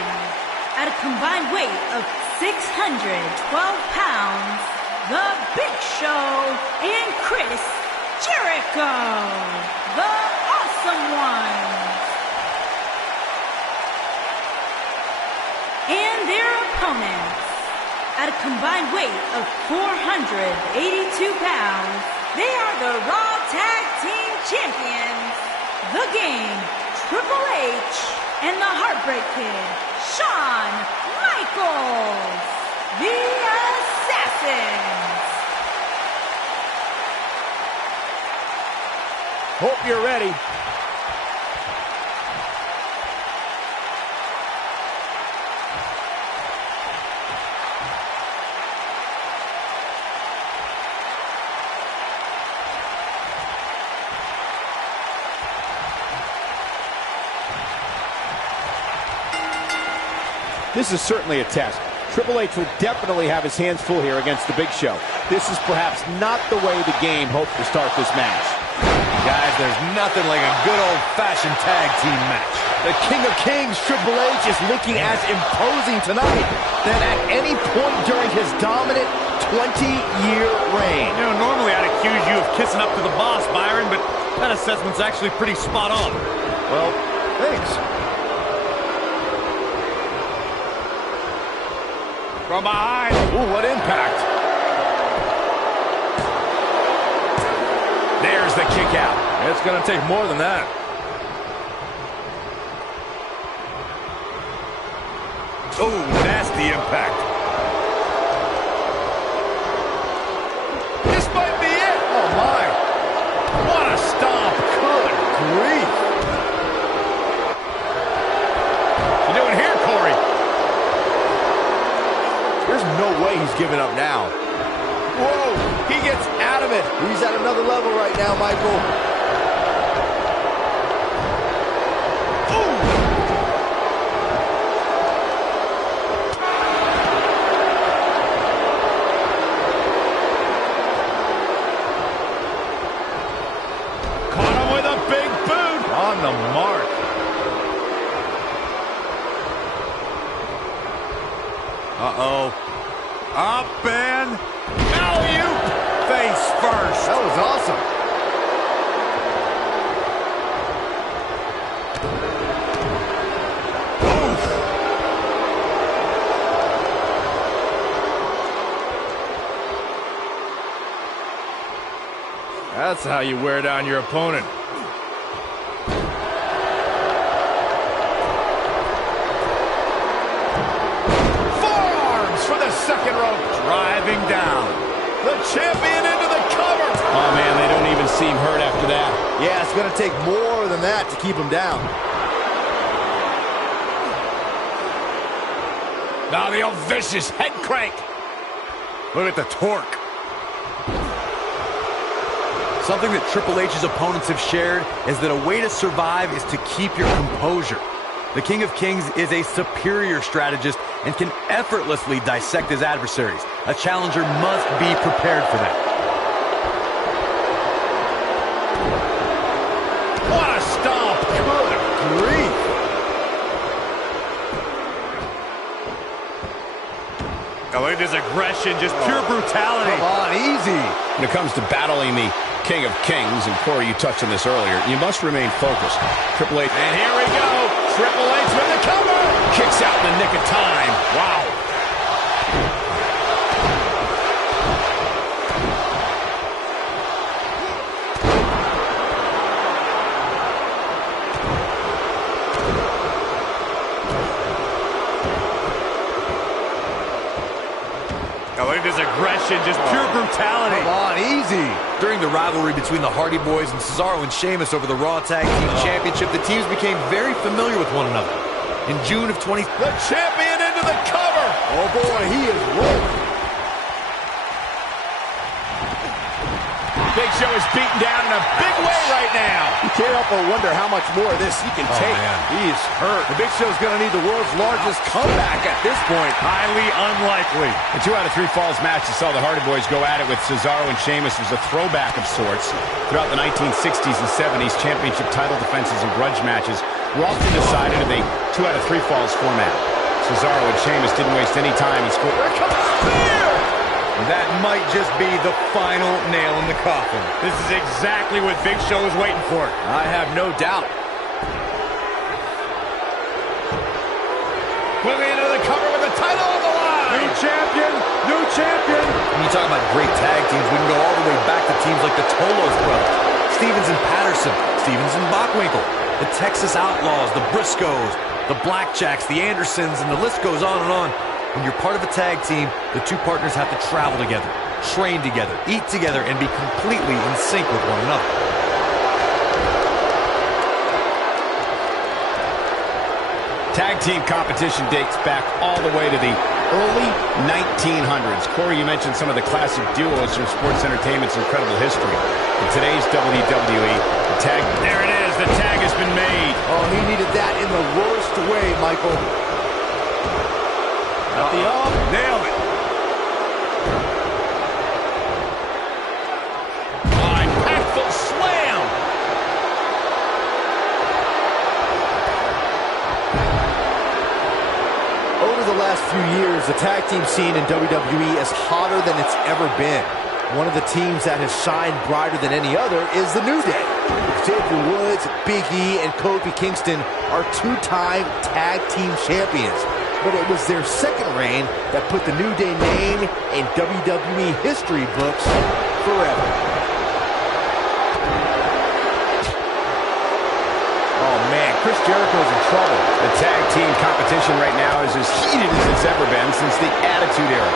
at a combined weight of 612 pounds, The Big Show and Chris Jericho, the Awesome Ones. And their opponents, at a combined weight of 482 pounds, they are the Raw Tag Team Champions, The Game, Triple H, and the Heartbreak Kid, Shawn Michaels, the Assassins. Hope you're ready. This is certainly a test. Triple H will definitely have his hands full here against the Big Show. This is perhaps not the way the game hoped to start this match. Guys, there's nothing like a good old-fashioned tag team match. The King of Kings, Triple H, is looking as imposing tonight than at any point during his dominant 20-year reign. You know, normally I'd accuse you of kissing up to the boss, Byron, but that assessment's actually pretty spot on. Well, thanks. From behind. Ooh, what impact. There's the kick out. It's going to take more than that. Oh, nasty impact. This might be it. Oh, my. What a stomp. Good grief. What you doing here, Corey? There's no way he's giving up now. Whoa, he gets out of it. He's at another level right now, Michael. Uh-oh. Up and alley-oop. Face first. That was awesome. That's how you wear down your opponent. Forearms for the second rope. Driving down. The champion into the cover. Oh, man, they don't even seem hurt after that. Yeah, it's going to take more than that to keep him down. Now the old vicious head crank. Look at the torque. Something that Triple H's opponents have shared is that a way to survive is to keep your composure. The King of Kings is a superior strategist and can effortlessly dissect his adversaries. A challenger must be prepared for that. What a stomp. Good grief. Oh, look at this aggression, just pure brutality. Come on, easy. When it comes to battling the King of Kings, and Corey, you touched on this earlier, you must remain focused. Triple H. And here we go. Triple H with the cover. Kicks out in the nick of time. Wow. Oh, look at this aggression, just pure brutality. Come on, easy. During the rivalry between the Hardy Boys and Cesaro and Sheamus over the Raw Tag Team Championship, the teams became very familiar with one another. In June of The champion into the cover. Oh, boy, he is rolling. Big Show is beaten down in a big way right now. You can't help but wonder how much more of this he can take. man. He is hurt. The Big Show's going to need the world's largest comeback at this point. Highly unlikely. The 2 out of 3 falls match that saw the Hardy Boys go at it with Cesaro and Sheamus was a throwback of sorts. Throughout the 1960s and 70s, championship title defenses and grudge matches were often decided in a 2 out of 3 falls format. Cesaro and Sheamus didn't waste any time and scored. Here comes the spear! That might just be the final nail in the coffin. This is exactly what Big Show is waiting for. I have no doubt. Moving into the cover with the title on the line. New champion, new champion. When you talk about great tag teams, we can go all the way back to teams like the Tolos brothers, Stevens and Patterson, Stevens and Bockwinkel, the Texas Outlaws, the Briscoes, the Blackjacks, the Andersons, and the list goes on and on. When you're part of a tag team, the two partners have to travel together, train together, eat together, and be completely in sync with one another. Tag team competition dates back all the way to the early 1900s. Corey, you mentioned some of the classic duos from sports entertainment's incredible history. In today's WWE, the tag... There it is. The tag has been made. Oh, he needed that in the worst way, Michael. At the up. Nailed it. Impactful slam. Over the last few years, the tag team scene in WWE is hotter than it's ever been. One of the teams that has shined brighter than any other is the New Day. Xavier Woods, Big E, and Kofi Kingston are 2-time tag team champions. But it was their second reign that put the New Day name in WWE history books forever. Oh man, Chris Jericho's in trouble. The tag team competition right now is as heated as it's ever been since the Attitude Era.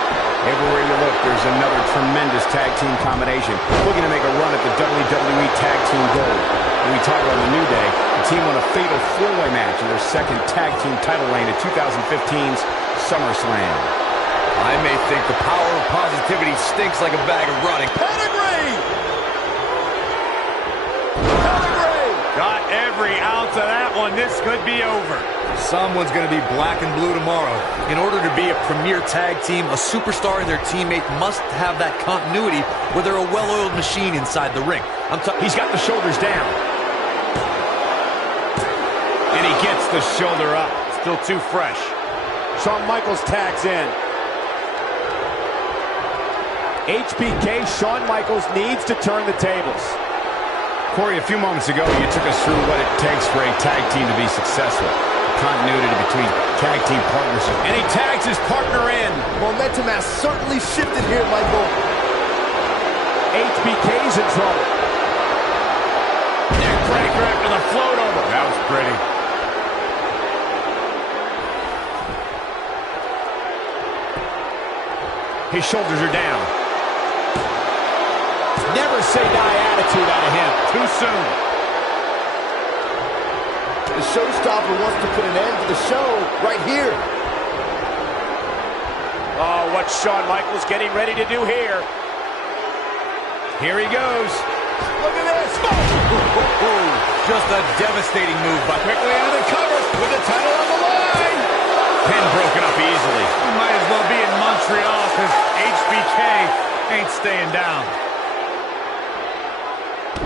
Everywhere you look, there's another tremendous tag team combination looking to make a run at the WWE Tag Team Gold. When we talk about the New Day, the team won a fatal 4-way match in their second tag team title reign at 2015's SummerSlam. I may think the power of positivity stinks like a bag of rotting. Pedigree! Got every ounce of that one. This could be over. Someone's going to be black and blue tomorrow. In order to be a premier tag team, a superstar and their teammate must have that continuity where they're a well-oiled machine inside the ring. He's got the shoulders down. And he gets the shoulder up. Still too fresh. Shawn Michaels tags in. HBK, Shawn Michaels needs to turn the tables. Corey, a few moments ago, you took us through what it takes for a tag team to be successful. Continuity between tag team partners. And he tags his partner in. Momentum has certainly shifted here, Michael. HBK's in trouble. Neck breaker after the float over. That was pretty. His shoulders are down. Never say die attitude out of him. Too soon. The showstopper wants to put an end to the show right here. Oh, what's Shawn Michaels getting ready to do here? Here he goes. Look at this. Just a devastating move by Quickly into the cover with the title on the line. Pin broken up easily. Might as well be in Montreal because HBK ain't staying down.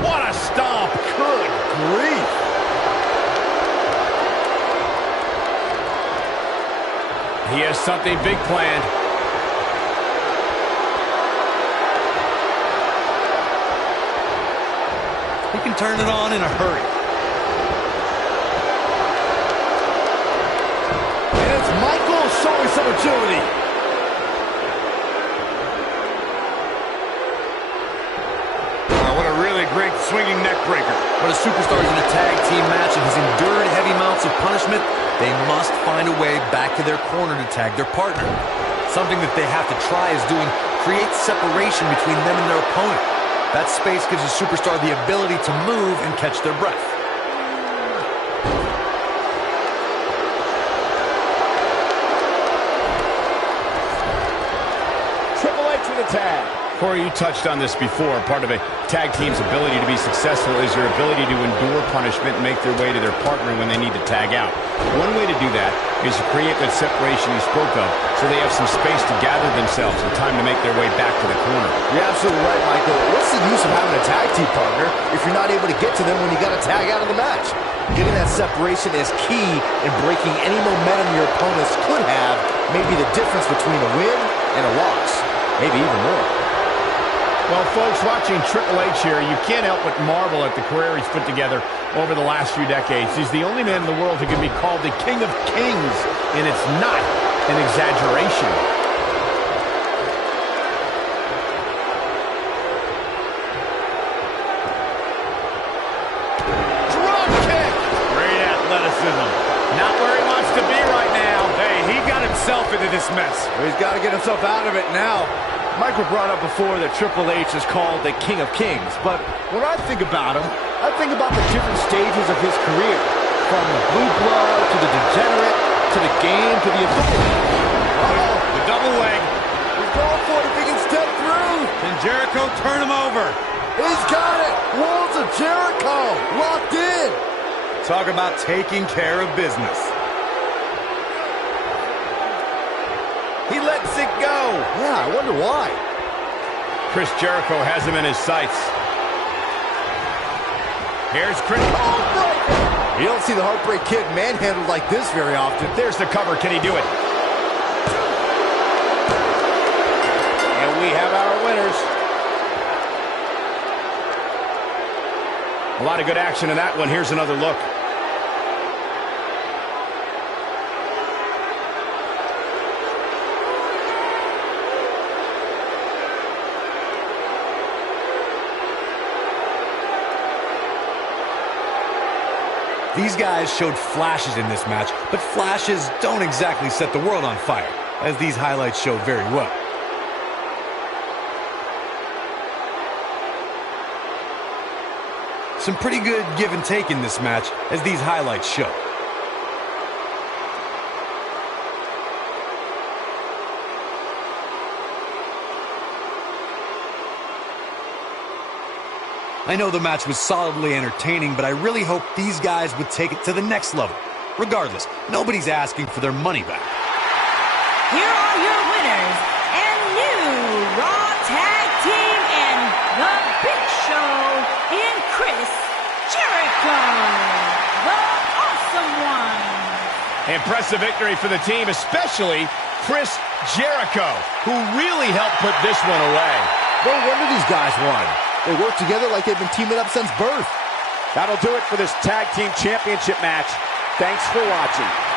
What a stomp. Good grief. He has something big planned. He can turn it on in a hurry. And it's Michael showing some agility. Oh, what a really great swinging neck breaker. When a superstar is in a tag team match and has endured heavy amounts of punishment, they must find a way back to their corner to tag their partner. Something that they have to try is doing create separation between them and their opponent. That space gives a superstar the ability to move and catch their breath. Triple H with a tag. Corey, you touched on this before. Part of a tag team's ability to be successful is their ability to endure punishment and make their way to their partner when they need to tag out. One way to do that is to create that separation you spoke of so they have some space to gather themselves and time to make their way back to the corner. You're absolutely right, Michael. What's the use of having a tag team partner if you're not able to get to them when you got to tag out of the match? Getting that separation is key in breaking any momentum your opponents could have, maybe the difference between a win and a loss, maybe even more. Well, folks, watching Triple H here, you can't help but marvel at the career he's put together over the last few decades. He's the only man in the world who can be called the King of Kings, and it's not an exaggeration. Drop kick. Great athleticism. Not where he wants to be right now. Hey, he got himself into this mess. He's got to get himself out of it now. Michael brought up before that Triple H is called the King of Kings, but when I think about him, I think about the different stages of his career, from the blue blood to the degenerate to the game to the ability. Uh-oh. The double leg. He's going for it if he can step through. Can Jericho turn him over? He's got it. Walls of Jericho locked in. Talk about taking care of business. He lets it go. Yeah, I wonder why. Chris Jericho has him in his sights. Here's Chris. You don't see the Heartbreak Kid manhandled like this very often. There's the cover. Can he do it? And we have our winners. A lot of good action in that one. Here's another look. These guys showed flashes in this match, but flashes don't exactly set the world on fire, as these highlights show very well. Some pretty good give and take in this match, as these highlights show. I know the match was solidly entertaining, but I really hope these guys would take it to the next level. Regardless, nobody's asking for their money back. Here are your winners and new Raw Tag Team and The Big Show in Chris Jericho, the Awesome One. Impressive victory for the team, especially Chris Jericho, who really helped put this one away. No wonder these guys won. They work together like they've been teaming up since birth. That'll do it for this Tag Team Championship match. Thanks for watching.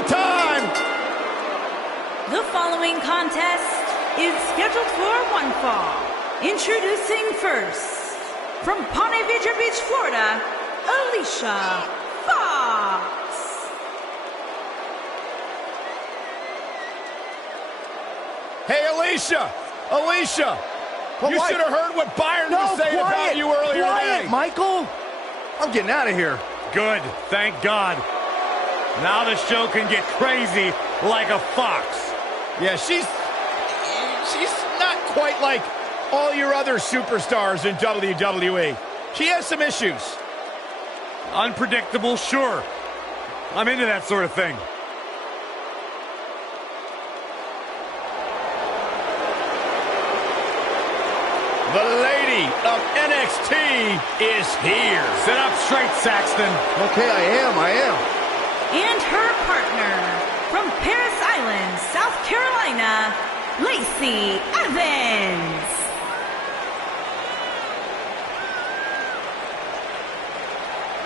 Multi time! The following contest is scheduled for one fall. Introducing first, from Ponte Vedra Beach, Florida, Alicia Fox. Hey, Alicia! Alicia! Well, you should have heard what Byron was saying about you earlier today. Michael! I'm getting out of here. Good, thank God. Now the show can get crazy like a fox. Yeah, she's not quite like all your other superstars in WWE. She has some issues. Unpredictable, sure. I'm into that sort of thing. The lady of NXT is here. Sit up straight, Saxton. Okay, I am. And her partner, from Paris Island, South Carolina, Lacey Evans.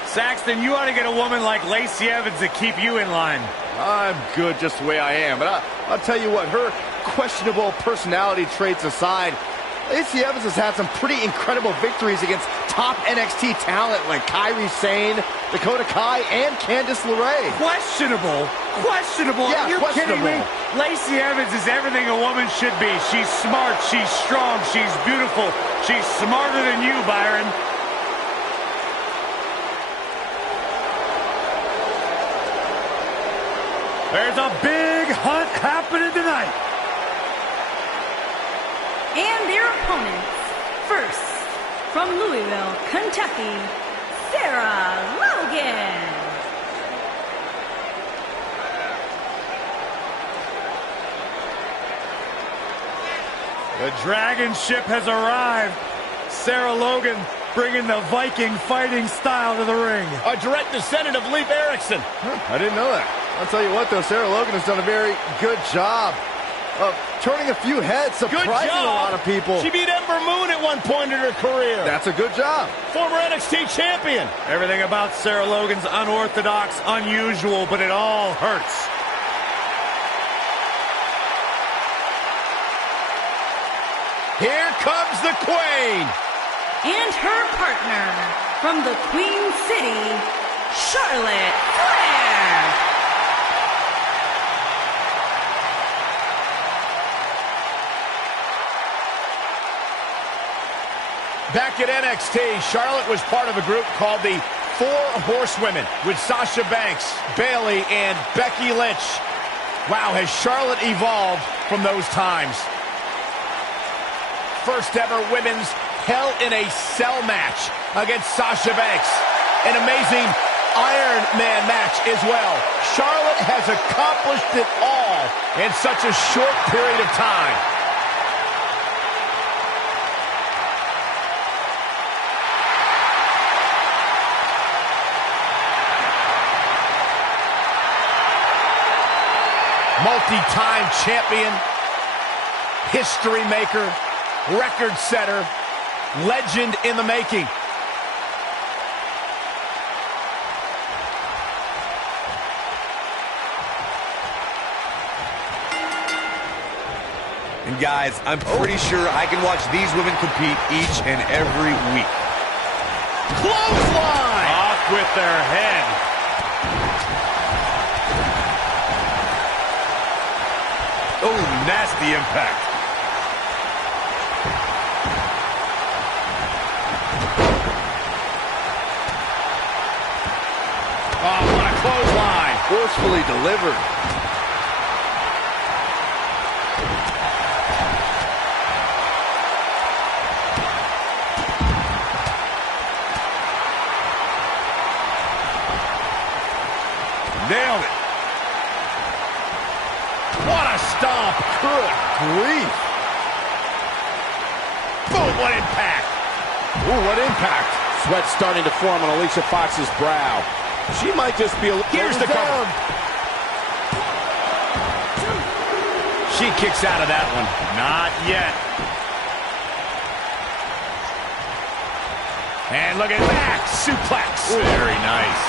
Saxton, you ought to get a woman like Lacey Evans to keep you in line. I'm good just the way I am. But I'll tell you what, her questionable personality traits aside, Lacey Evans has had some pretty incredible victories against top NXT talent like Kairi Sane, Dakota Kai, and Candice LeRae. Questionable? Questionable? Yeah, Are you kidding me? questionable. Lacey Evans is everything a woman should be. She's smart, she's strong, she's beautiful. She's smarter than you, Byron. There's a big hunt happening tonight. And their opponents, first, from Louisville, Kentucky, Sarah Logan. The Dragon Ship has arrived. Sarah Logan bringing the Viking fighting style to the ring. A direct descendant of Leif Erikson. I didn't know that. I'll tell you what, though, Sarah Logan has done a very good job of turning a few heads, surprising a lot of people. She beat Ember Moon at one point in her career. That's a good job. Former NXT champion. Everything about Sarah Logan's unorthodox, unusual, but it all hurts. Here comes the Queen. And her partner, from the Queen City, Charlotte Flair. Back at NXT, Charlotte was part of a group called the Four Horsewomen with Sasha Banks, Bayley, and Becky Lynch. Wow, has Charlotte evolved from those times. First ever women's Hell in a Cell match against Sasha Banks. An amazing Iron Man match as well. Charlotte has accomplished it all in such a short period of time. Multi-time champion, history maker, record setter, legend in the making. And guys, I'm pretty sure I can watch these women compete each and every week. Clothesline! Off with their head. Oh, nasty impact. Oh, what a clothesline. Forcefully delivered. Nailed it. What a stomp. Good grief. Boom, what impact. Ooh, what impact. Sweat starting to form on Alicia Fox's brow. She might just be a... Here's the cover. She kicks out of that one. Not yet. And look at that. Suplex. Ooh. Very nice.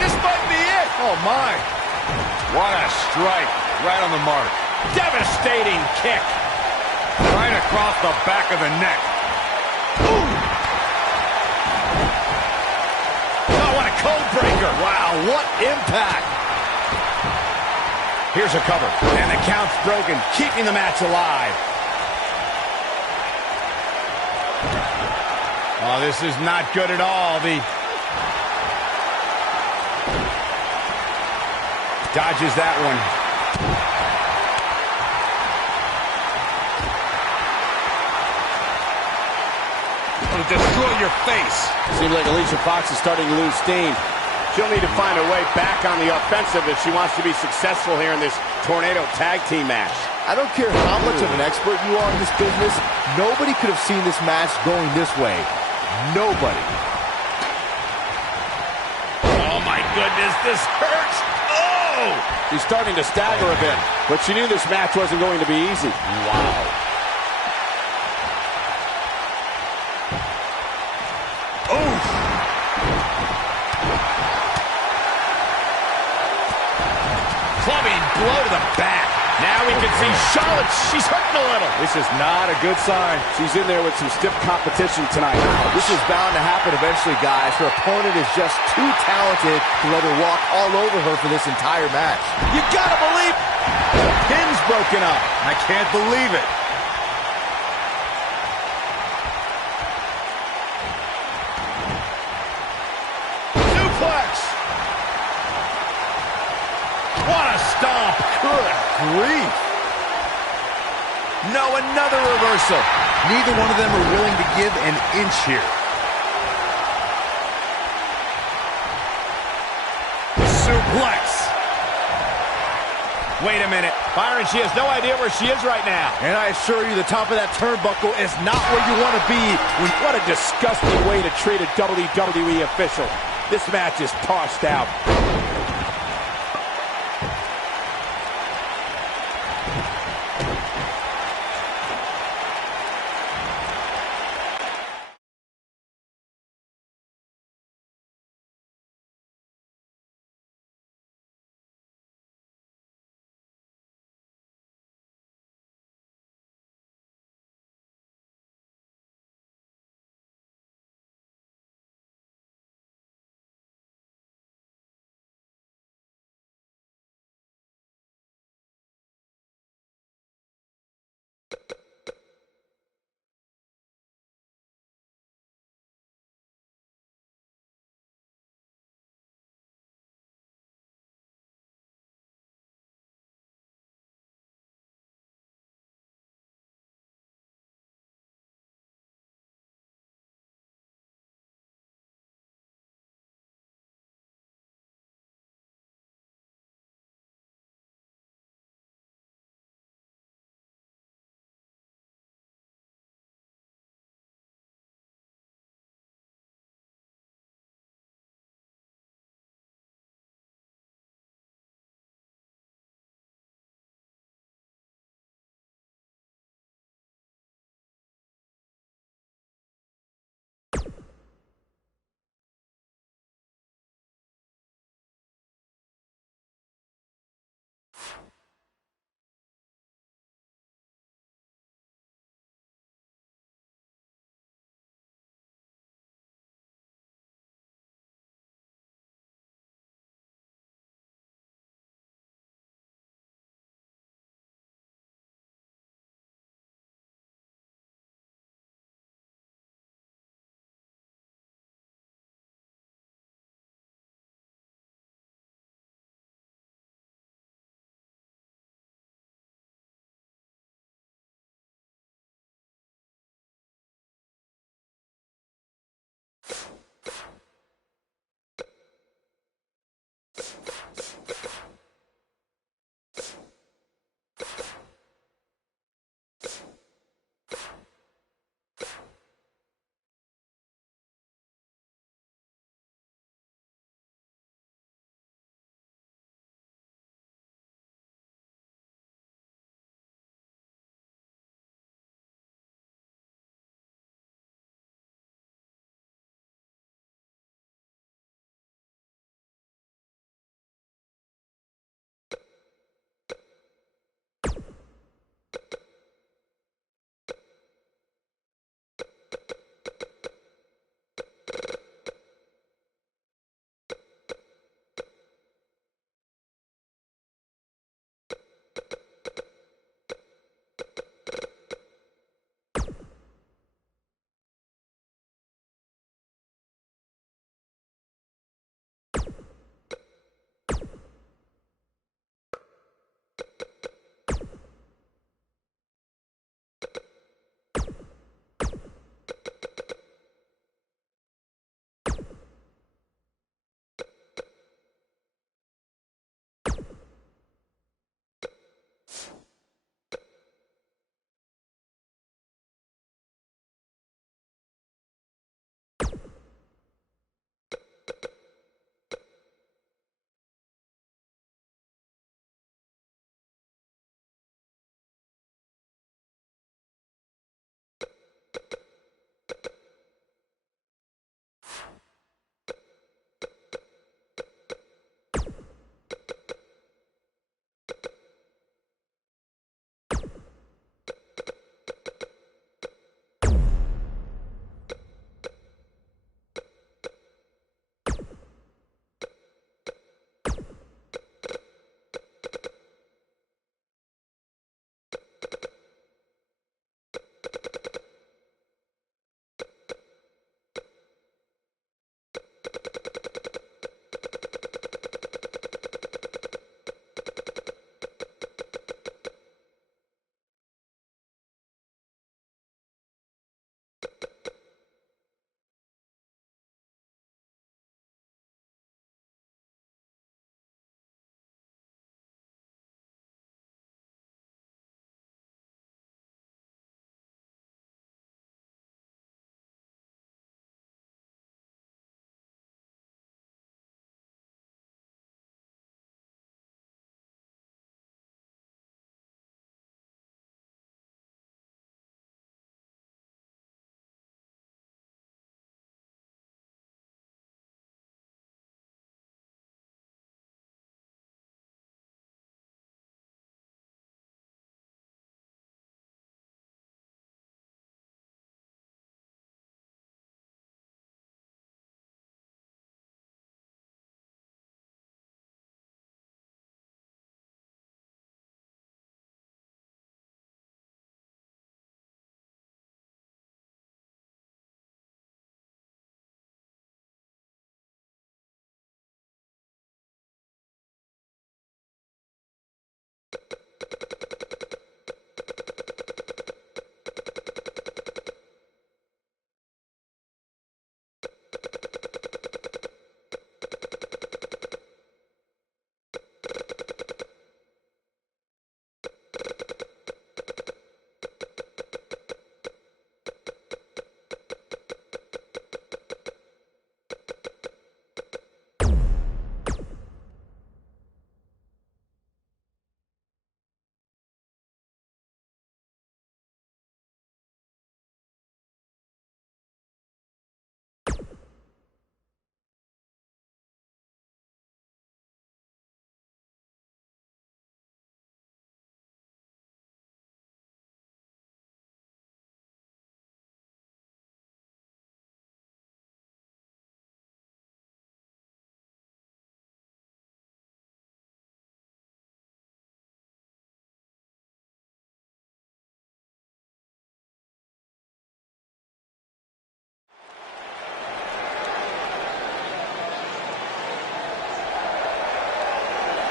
This might be it. Oh, my. What a strike. Right on the mark. Devastating kick. Right across the back of the neck. Ooh. Oh, what a code breaker. Wow, what impact. Here's a cover. And the count's broken, keeping the match alive. Oh, this is not good at all. Dodges that one. It'll destroy your face. Seems like Alicia Fox is starting to lose steam. She'll need to find a way back on the offensive if she wants to be successful here in this Tornado Tag Team match. I don't care how much of an expert you are in this business, nobody could have seen this match going this way. Nobody. Oh, my goodness, this hurts. Oh! She's starting to stagger a bit, but she knew this match wasn't going to be easy. Wow. Oof. Clubbing blow to the back. Now we can see Charlotte. She's hurting a little. This is not a good sign. She's in there with some stiff competition tonight. This is bound to happen eventually, guys. Her opponent is just too talented to let her walk all over her for this entire match. You gotta believe the pin's broken up. I can't believe it. Suplex. What a stomp. Good grief. No, another reversal. Neither one of them are willing to give an inch here. Suplex. Wait a minute. Byron, she has no idea where she is right now. And I assure you, the top of that turnbuckle is not where you want to be. What a disgusting way to treat a WWE official. This match is tossed out.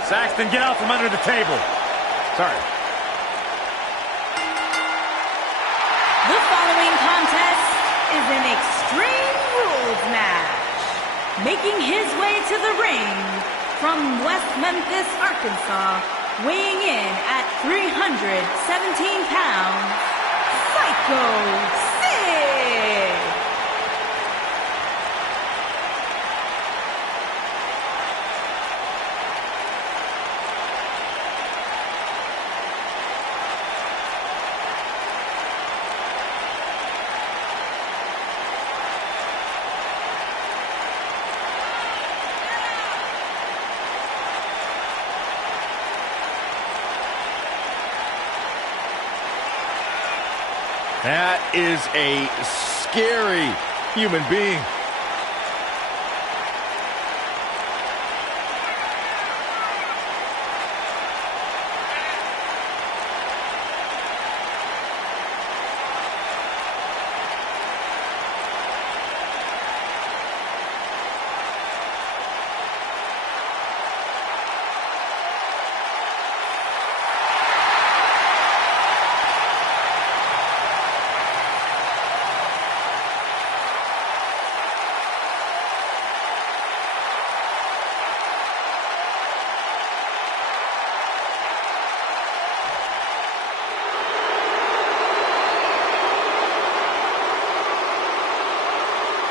Saxton, get out from under the table. Sorry. The following contest is an Extreme Rules match. Making his way to the ring from West Memphis, Arkansas, weighing in at 317 pounds, Psycho Sid. That is a scary human being.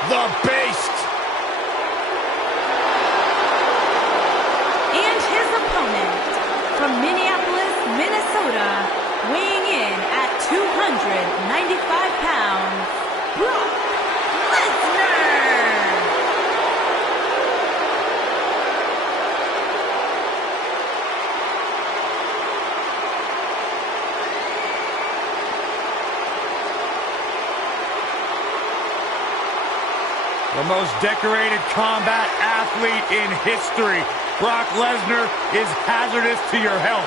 The Beast! And his opponent from Minneapolis, Minnesota, weighing in at 295 pounds, Brock Lesnar! The most decorated combat athlete in history. Brock Lesnar is hazardous to your health.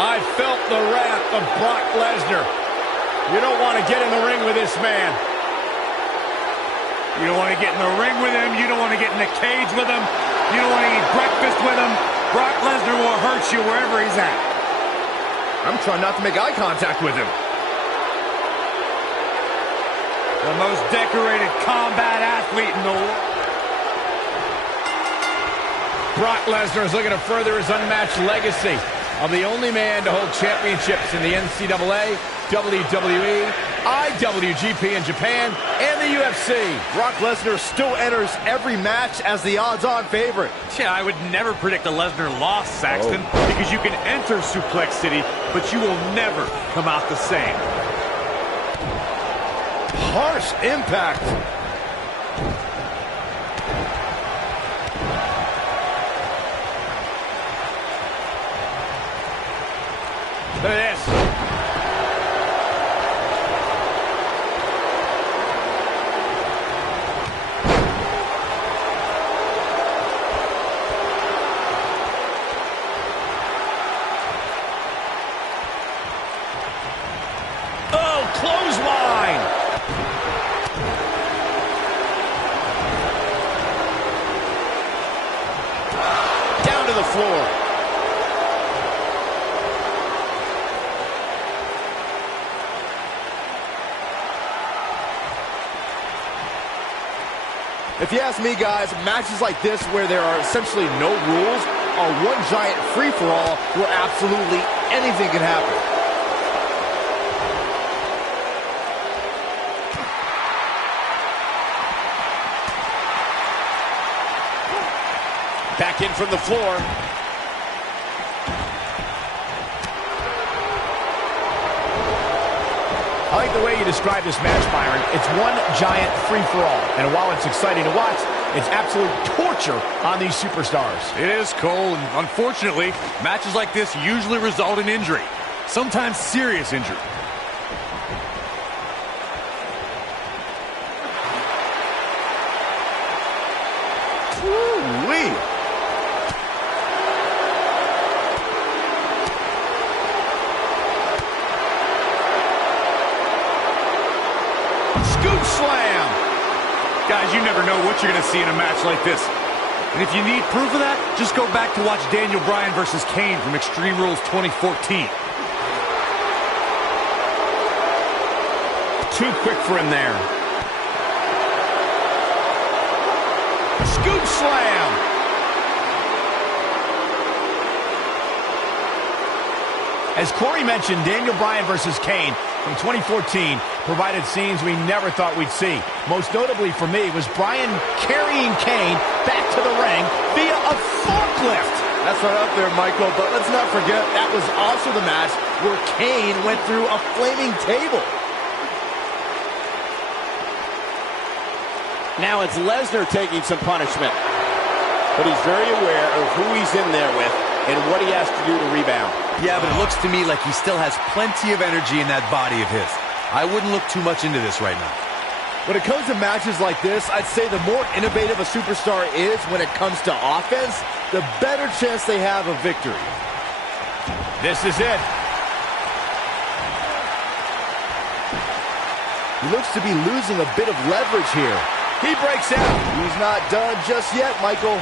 I felt the wrath of Brock Lesnar. You don't want to get in the ring with this man. You don't want to get in the ring with him. You don't want to get in the cage with him. You don't want to eat breakfast with him. Brock Lesnar will hurt you wherever he's at. I'm trying not to make eye contact with him. The most decorated combat athlete in the world. Brock Lesnar is looking to further his unmatched legacy of the only man to hold championships in the NCAA, WWE, IWGP in Japan, and the UFC. Brock Lesnar still enters every match as the odds-on favorite. Yeah, I would never predict a Lesnar loss, Saxton, because you can enter Suplex City, but you will never come out the same. Harsh impact. Look at this. floor. If you ask me, guys, matches like this where there are essentially no rules are one giant free-for-all where absolutely anything can happen. Back in from the floor. I like the way you describe this match, Byron. It's one giant free-for-all. And while it's exciting to watch, it's absolute torture on these superstars. It is, Cole, and unfortunately, matches like this usually result in injury. Sometimes serious injury. Woo-wee. Scoop slam. Guys, you never know what you're going to see in a match like this. And if you need proof of that, just go back to watch Daniel Bryan versus Kane from Extreme Rules 2014. Too quick for him there. Scoop slam. As Corey mentioned, Daniel Bryan versus Kane from 2014 provided scenes we never thought we'd see. Most notably for me was Bryan carrying Kane back to the ring via a forklift. That's right up there, Michael, but let's not forget that was also the match where Kane went through a flaming table. Now it's Lesnar taking some punishment. But he's very aware of who he's in there with and what he has to do to rebound. Yeah, but it looks to me like he still has plenty of energy in that body of his. I wouldn't look too much into this right now. When it comes to matches like this, I'd say the more innovative a superstar is when it comes to offense, the better chance they have of victory. This is it. He looks to be losing a bit of leverage here. He breaks out. He's not done just yet, Michael.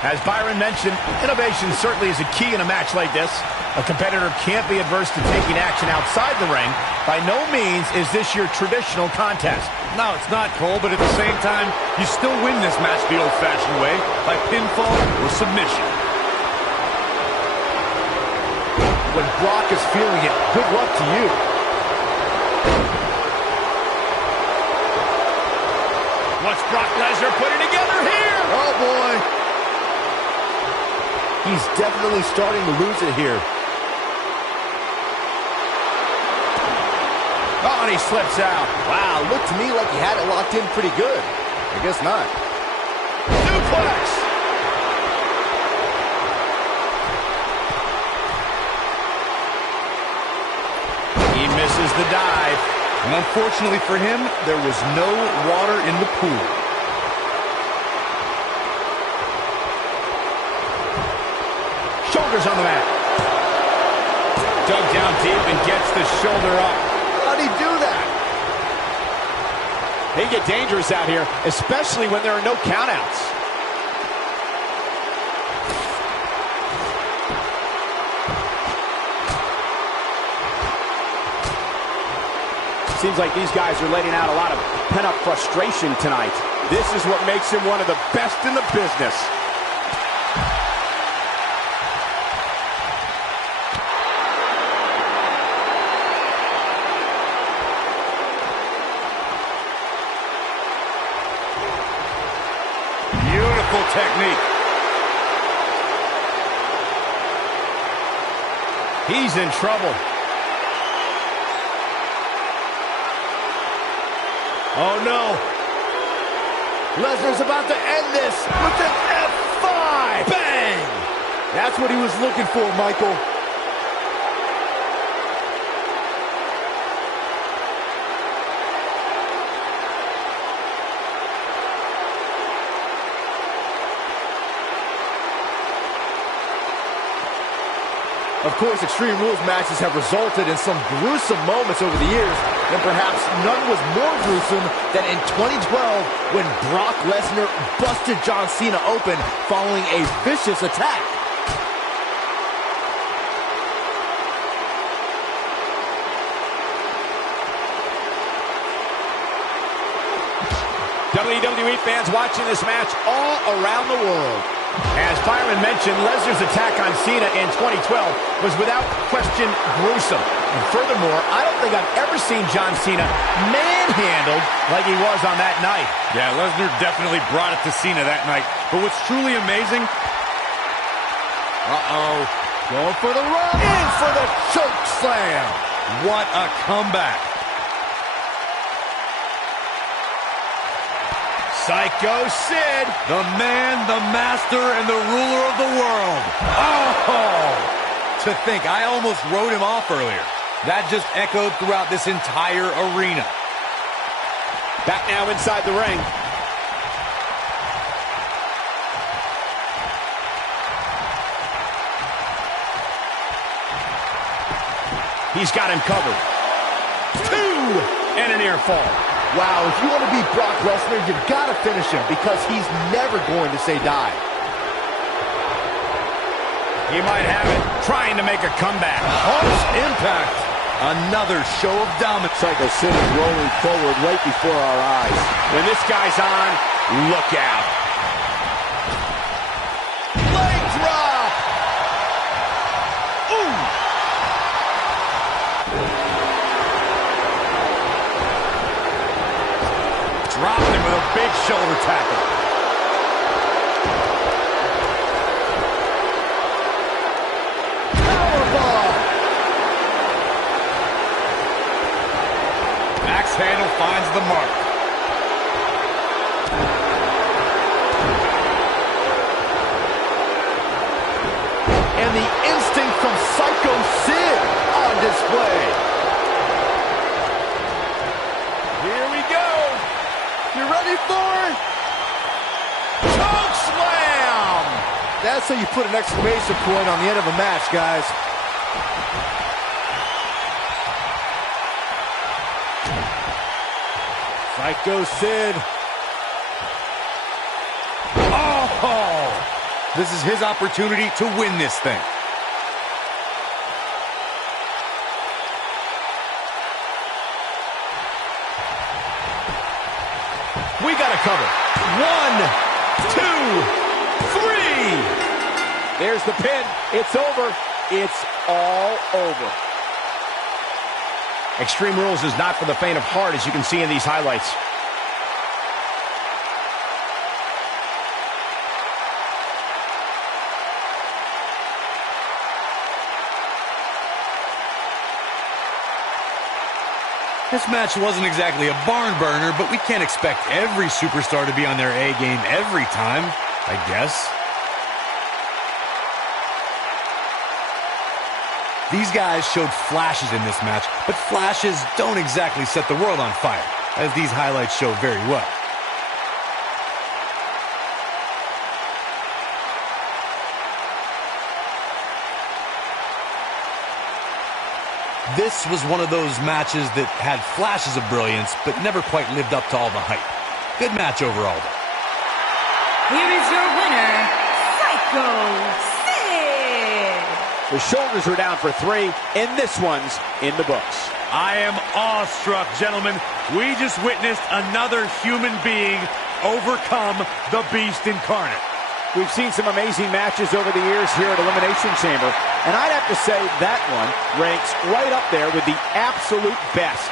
As Byron mentioned, innovation certainly is a key in a match like this. A competitor can't be adverse to taking action outside the ring. By no means is this your traditional contest. No, it's not, Cole, but at the same time, you still win this match the old-fashioned way, by pinfall or submission. When Brock is feeling it, good luck to you. What's Brock Lesnar putting together here? Oh, boy. He's definitely starting to lose it here. Oh, and he slips out. Wow, looked to me like he had it locked in pretty good. I guess not. Suplex! He misses the dive. And unfortunately for him, there was no water in the pool. Shoulders on the mat. Dug down deep and gets the shoulder up. How'd he do that? They get dangerous out here, especially when there are no countouts. Seems like these guys are letting out a lot of pent-up frustration tonight. This is what makes him one of the best in the business. Beautiful technique. He's in trouble. Oh, no. Lesnar's about to end this with an F5. Bang! That's what he was looking for, Michael. Of course, Extreme Rules matches have resulted in some gruesome moments over the years, and perhaps none was more gruesome than in 2012 when Brock Lesnar busted John Cena open following a vicious attack. WWE fans watching this match all around the world. As Byron mentioned, Lesnar's attack on Cena in 2012 was without question gruesome. And furthermore, I don't think I've ever seen John Cena manhandled like he was on that night. Yeah, Lesnar definitely brought it to Cena that night. But what's truly amazing... Going for the run. In for the choke slam. What a comeback. Psycho Sid. The man, the master, and the ruler of the world. Oh! To think, I almost wrote him off earlier. That just echoed throughout this entire arena. Back now inside the ring. He's got him covered. 2 and a near fall. Wow, if you want to beat Brock Lesnar, you've got to finish him because he's never going to say die. He might have it, trying to make a comeback. Harsh impact. Another show of dominance. Psycho Sid is rolling forward right before our eyes. When this guy's on, look out. Leg drop. Ooh. Dropped him with a big shoulder tackle. Powerbomb. Axe handle finds the mark. And the instinct from Psycho Sid on display. Here we go. You ready for it? Choke slam. That's how you put an exclamation point on the end of a match, guys. Psycho Sid. Oh! This is his opportunity to win this thing. We got to cover. 1, 2, 3. There's the pin. It's over. It's all over. Extreme Rules is not for the faint of heart, as you can see in these highlights. This match wasn't exactly a barn burner, but we can't expect every superstar to be on their A game every time, I guess. These guys showed flashes in this match, but flashes don't exactly set the world on fire, as these highlights show very well. This was one of those matches that had flashes of brilliance, but never quite lived up to all the hype. Good match overall, though. Here is your winner, Psycho Sid. The shoulders were down for 3, and this one's in the books. I am awestruck, gentlemen. We just witnessed another human being overcome the beast incarnate. We've seen some amazing matches over the years here at Elimination Chamber, and I'd have to say that one ranks right up there with the absolute best.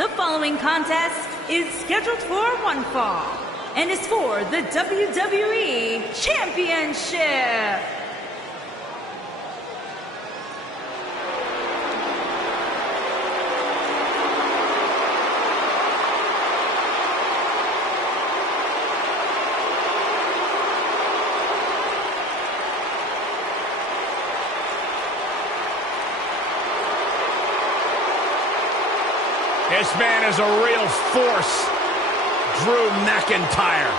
The following contest is scheduled for one fall and is for the WWE Championship. This man is a real force, Drew McIntyre.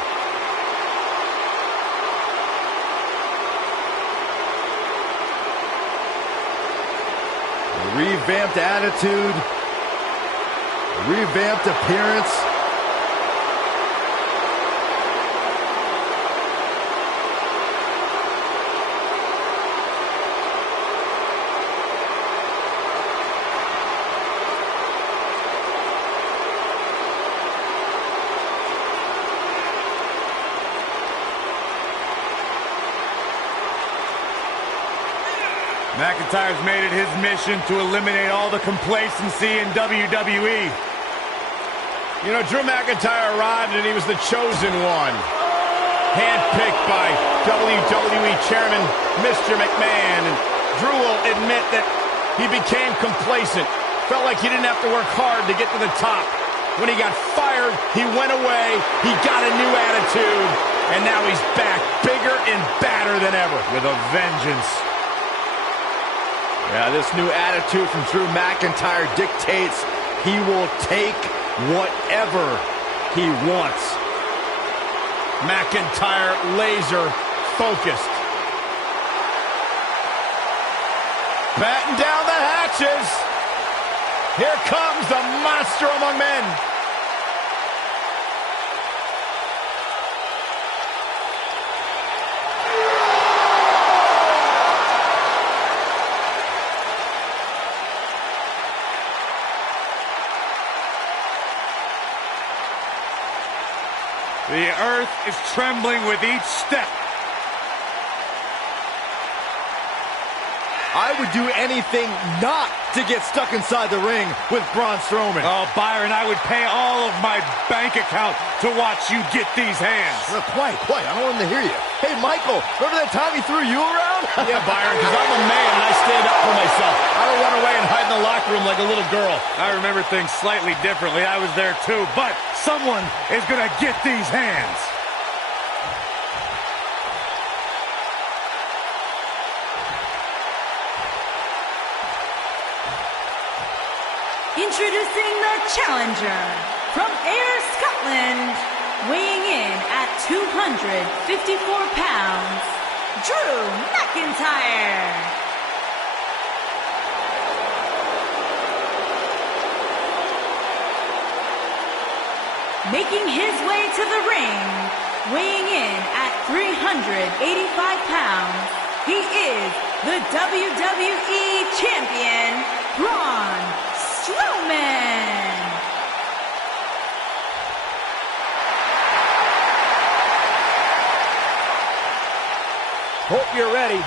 Revamped attitude, revamped appearance. McIntyre's made it his mission to eliminate all the complacency in WWE. You know, Drew McIntyre arrived and he was the chosen one. Handpicked by WWE Chairman Mr. McMahon. And Drew will admit that he became complacent. Felt like he didn't have to work hard to get to the top. When he got fired, he went away, he got a new attitude, and now he's back, bigger and badder than ever. With a vengeance. Yeah, this new attitude from Drew McIntyre dictates he will take whatever he wants. McIntyre laser focused. Batten down the hatches. Here comes the monster among men. The earth is trembling with each step. I would do anything not to get stuck inside the ring with Braun Strowman. Oh, Byron, I would pay all of my bank account to watch you get these hands. Quiet. I don't want him to hear you. Hey, Michael, remember that time he threw you around? Yeah, Byron, because I'm a man and I stand up for myself. I don't run away and hide in the locker room like a little girl. I remember things slightly differently. I was there too, but someone is going to get these hands. Introducing the challenger from Ayr, Scotland, weighing in at 254 pounds, Drew McIntyre. Making his way to the ring, weighing in at 385 pounds, he is the WWE Champion, Braun Strowman. Hope you're ready.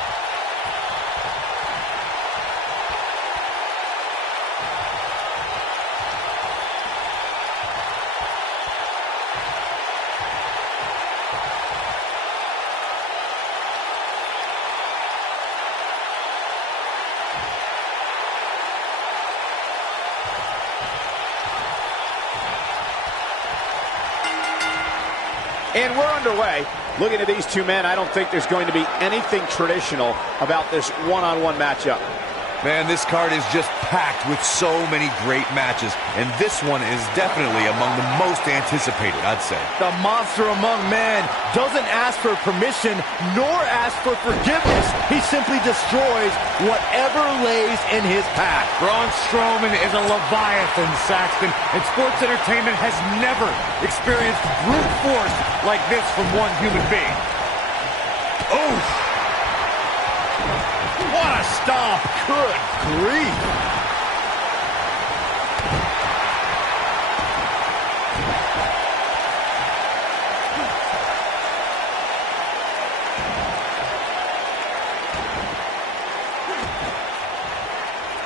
And we're underway. Looking at these two men, I don't think there's going to be anything traditional about this one-on-one matchup. Man, this card is just packed with so many great matches, and this one is definitely among the most anticipated, I'd say. The monster among men doesn't ask for permission nor ask for forgiveness. He simply destroys whatever lays in his path. Braun Strowman is a Leviathan, Saxton, and sports entertainment has never experienced brute force like this from one human being. Oh! What a stomp! Good grief!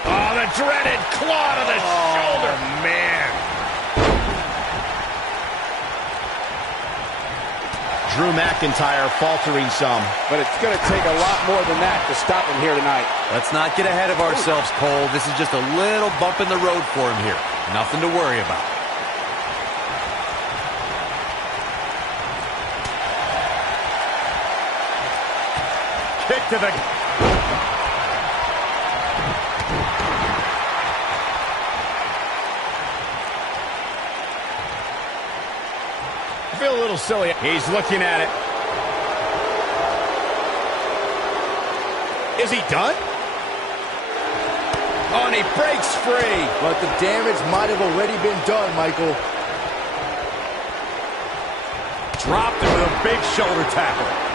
Oh, the dreaded claw to the shoulder. Man. Drew McIntyre faltering some. But it's going to take a lot more than that to stop him here tonight. Let's not get ahead of ourselves, Cole. This is just a little bump in the road for him here. Nothing to worry about. Kick to the... I feel a little silly. He's looking at it. Is he done? Oh, and he breaks free. But the damage might have already been done, Michael. Dropped him with a big shoulder tackle.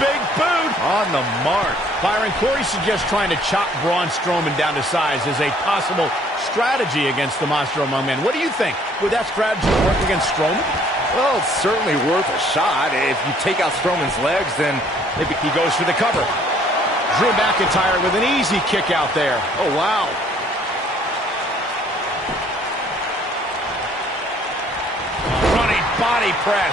Big boot. On the mark. Byron, Corey suggests trying to chop Braun Strowman down to size as a possible strategy against the Monster Among Men. What do you think? Would that strategy work against Strowman? Well, it's certainly worth a shot. If you take out Strowman's legs, then maybe he goes for the cover. Drew McIntyre with an easy kick out there. Oh, wow. Running body press.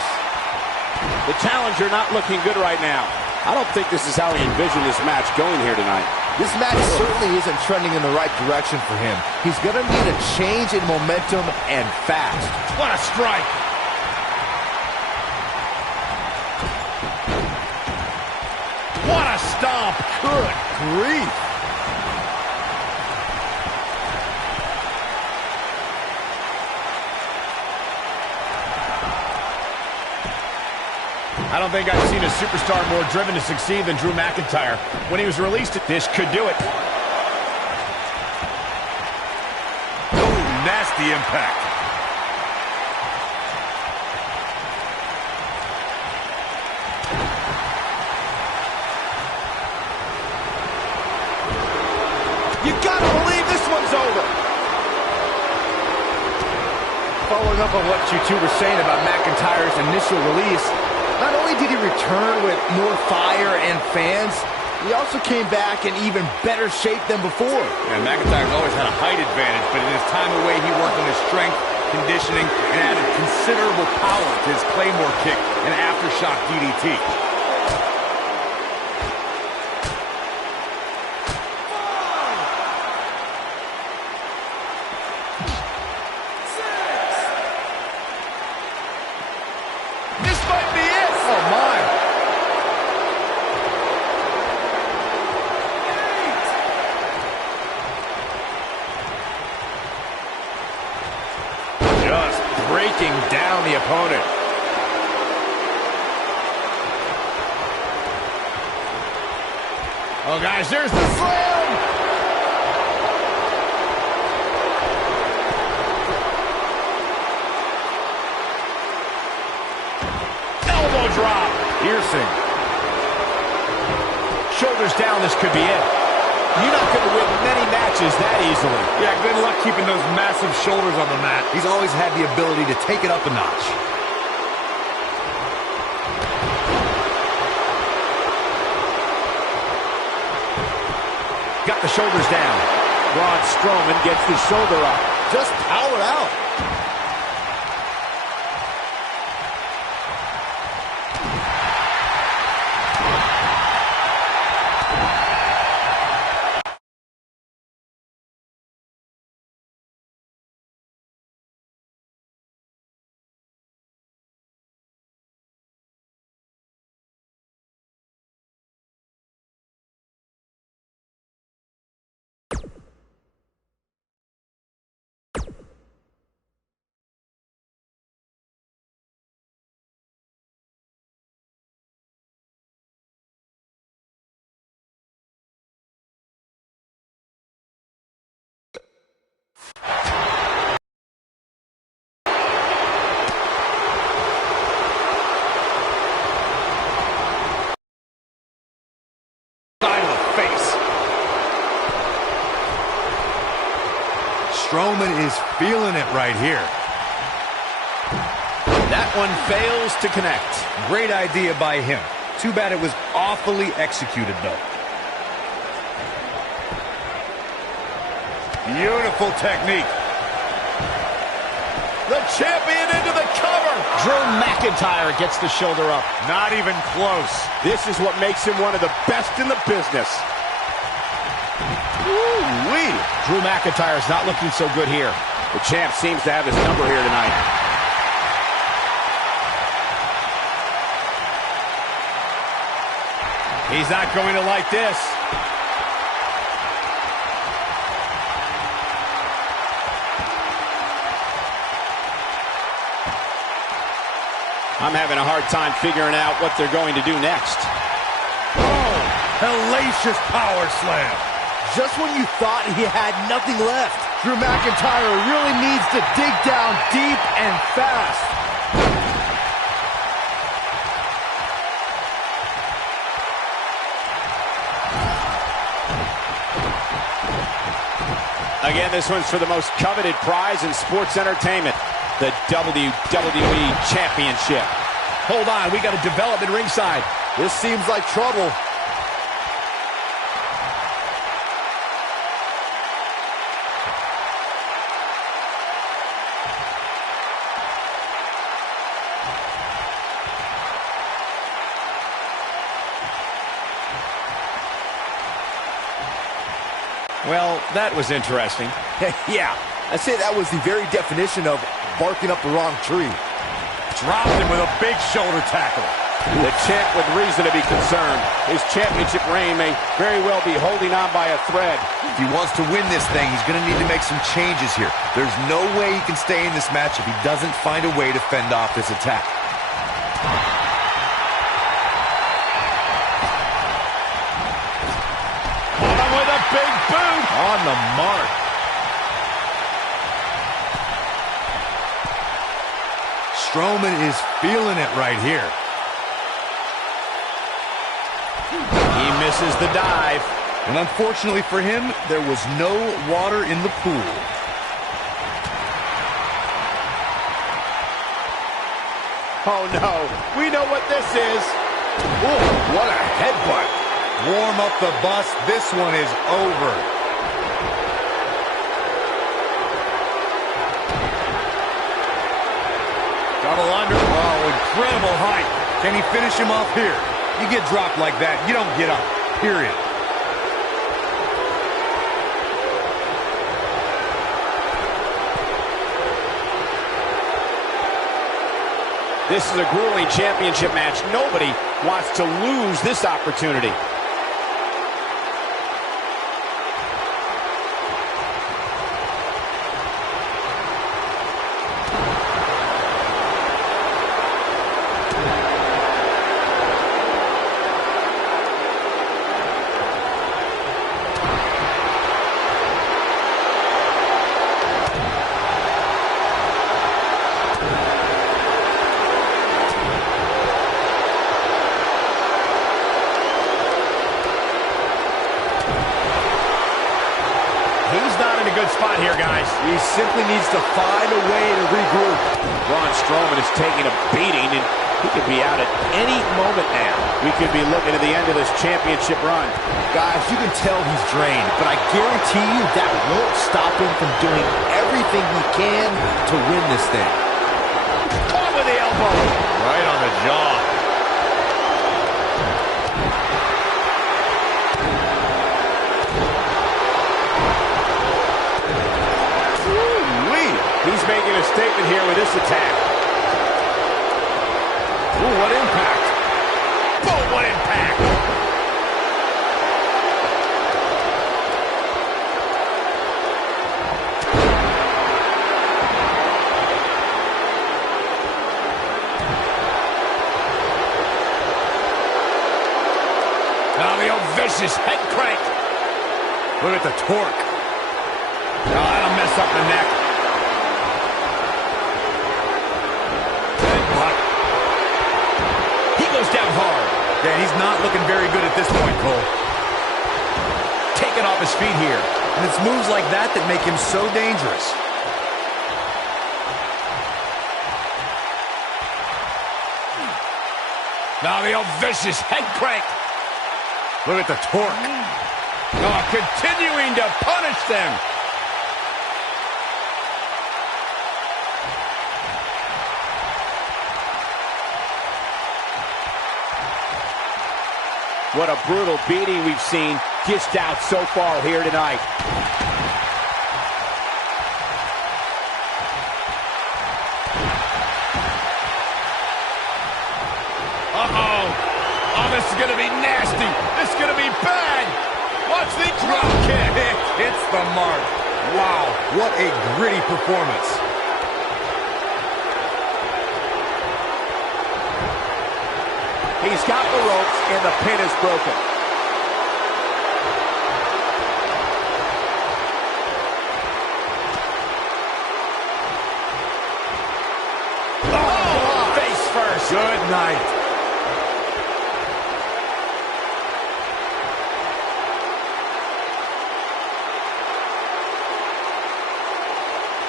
The challenger not looking good right now. I don't think this is how he envisioned this match going here tonight. This match certainly isn't trending in the right direction for him. He's going to need a change in momentum and fast. What a strike. What a stomp. Good grief. I don't think I've seen a superstar more driven to succeed than Drew McIntyre. When he was released, this could do it. Oh, nasty impact. You gotta believe this one's over. Following up on what you two were saying about McIntyre's initial release, not only did he return with more fire and fans, he also came back in even better shape than before. Yeah, McIntyre's always had a height advantage, but in his time away, he worked on his strength, conditioning, and added considerable power to his Claymore kick and aftershock DDT. Breaking down the opponent. Oh, guys, there's the slam! Elbow drop. Piercing. Shoulders down, this could be it. You're not going to win many matches that easily. Yeah, good luck keeping those massive shoulders on the mat. He's always had the ability to take it up a notch. Got the shoulders down. Braun Strowman gets the shoulder up. Just power out. Strowman is feeling it right here. That one fails to connect. Great idea by him. Too bad it was awfully executed, though. Beautiful technique. The champion into the cover. Drew McIntyre gets the shoulder up. Not even close. This is what makes him one of the best in the business. Ooh-wee. Drew McIntyre's not looking so good here. The champ seems to have his number here tonight. He's not going to like this. I'm having a hard time figuring out what they're going to do next. Oh, hellacious power slam. Just when you thought he had nothing left, Drew McIntyre really needs to dig down deep and fast. Again, this one's for the most coveted prize in sports entertainment, the WWE Championship. Hold on, we got a development ringside. This seems like trouble. Well, that was interesting. Yeah, I'd say that was the very definition of barking up the wrong tree. Dropped him with a big shoulder tackle. The champ with reason to be concerned. His championship reign may very well be holding on by a thread. If he wants to win this thing, he's going to need to make some changes here. There's no way he can stay in this match if he doesn't find a way to fend off this attack. Caught him with a big boot. On the mark. Strowman is feeling it right here. He misses the dive. And unfortunately for him, there was no water in the pool. Oh no, we know what this is. Ooh, what a headbutt. Warm up the bus. This one is over. Double under. Oh, incredible height. Can he finish him off here? You get dropped like that, you don't get up. Period. This is a grueling championship match. Nobody wants to lose this opportunity. Good spot here, guys. He simply needs to find a way to regroup. Braun Strowman is taking a beating, and he could be out at any moment now. We could be looking at the end of this championship run. Guys, you can tell he's drained, but I guarantee you that won't stop him from doing everything he can to win this thing. Caught with the elbow. Right on the jaw. He's making a statement here with this attack. Ooh, what impact. Boom, what impact. Now the old vicious head crank. Look at the torque. Oh, that'll mess up the neck. Goes down hard. Yeah, he's not looking very good at this point, Cole. Taken off his feet here. And it's moves like that that make him so dangerous. Now the old vicious head crank. Look at the torque. Oh, continuing to punish them. What a brutal beating we've seen dished out so far here tonight. Oh, this is going to be nasty. This is going to be bad. Watch the drop kick. Hits the mark. Wow, what a gritty performance. He's got the ropes and the pin is broken. Oh, face first. Good night.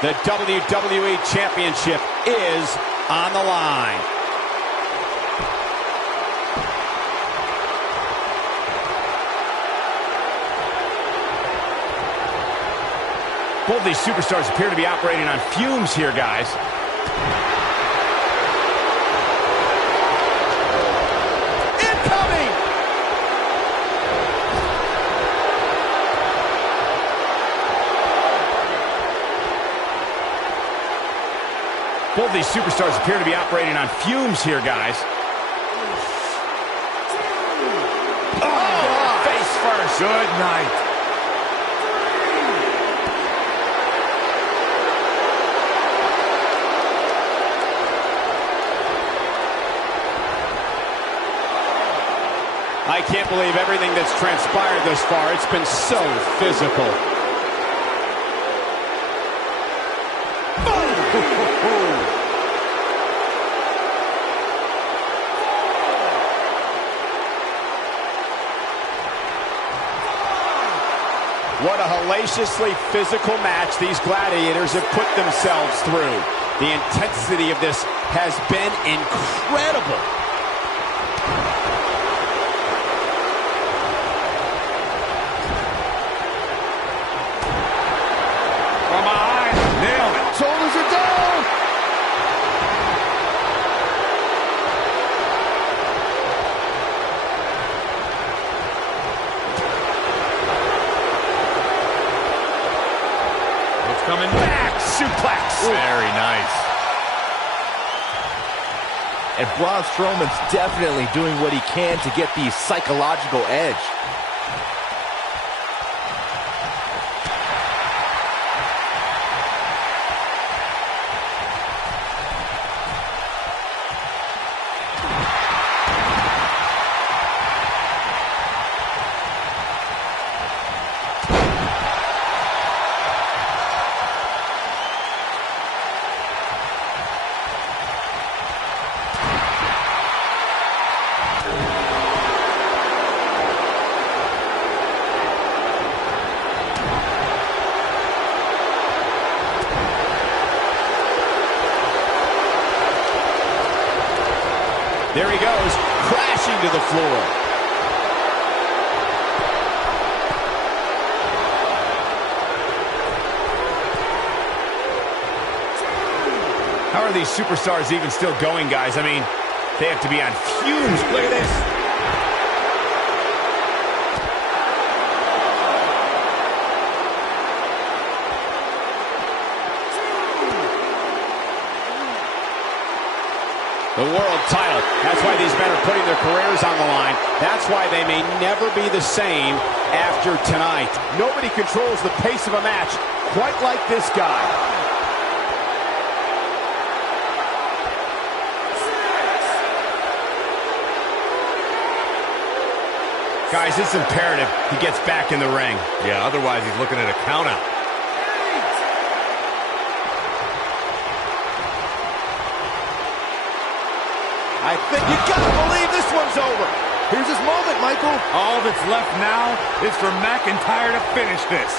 The WWE Championship is on the line. Both these superstars appear to be operating on fumes here, guys. Incoming! Both these superstars appear to be operating on fumes here, guys. Oh, face first. Good night. I can't believe everything that's transpired thus far. It's been so physical. What a hellaciously physical match these gladiators have put themselves through. The intensity of this has been incredible. From behind, nailed it. Shoulders are down. It's coming back. Suplex. Very nice. And Braun Strowman's definitely doing what he can to get the psychological edge. There he goes, crashing to the floor. How are these superstars even still going, guys? I mean, they have to be on fumes. Look at this. The world title. That's why these men are putting their careers on the line. That's why they may never be the same after tonight. Nobody controls the pace of a match quite like this guy. Guys, it's imperative he gets back in the ring. Yeah, otherwise he's looking at a countout. I think you gotta believe this one's over. Here's his moment, Michael. All that's left now is for McIntyre to finish this.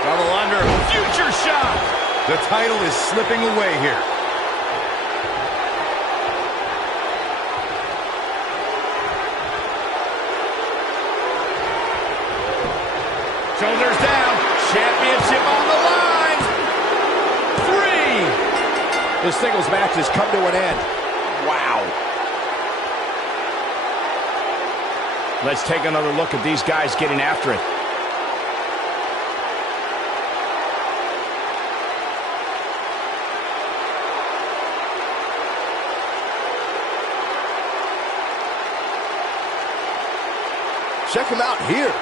Double under. Future shot. The title is slipping away here. Shoulders down. Championship on the line. 3. The singles match has come to an end. Wow. Let's take another look at these guys getting after it. Check him out here.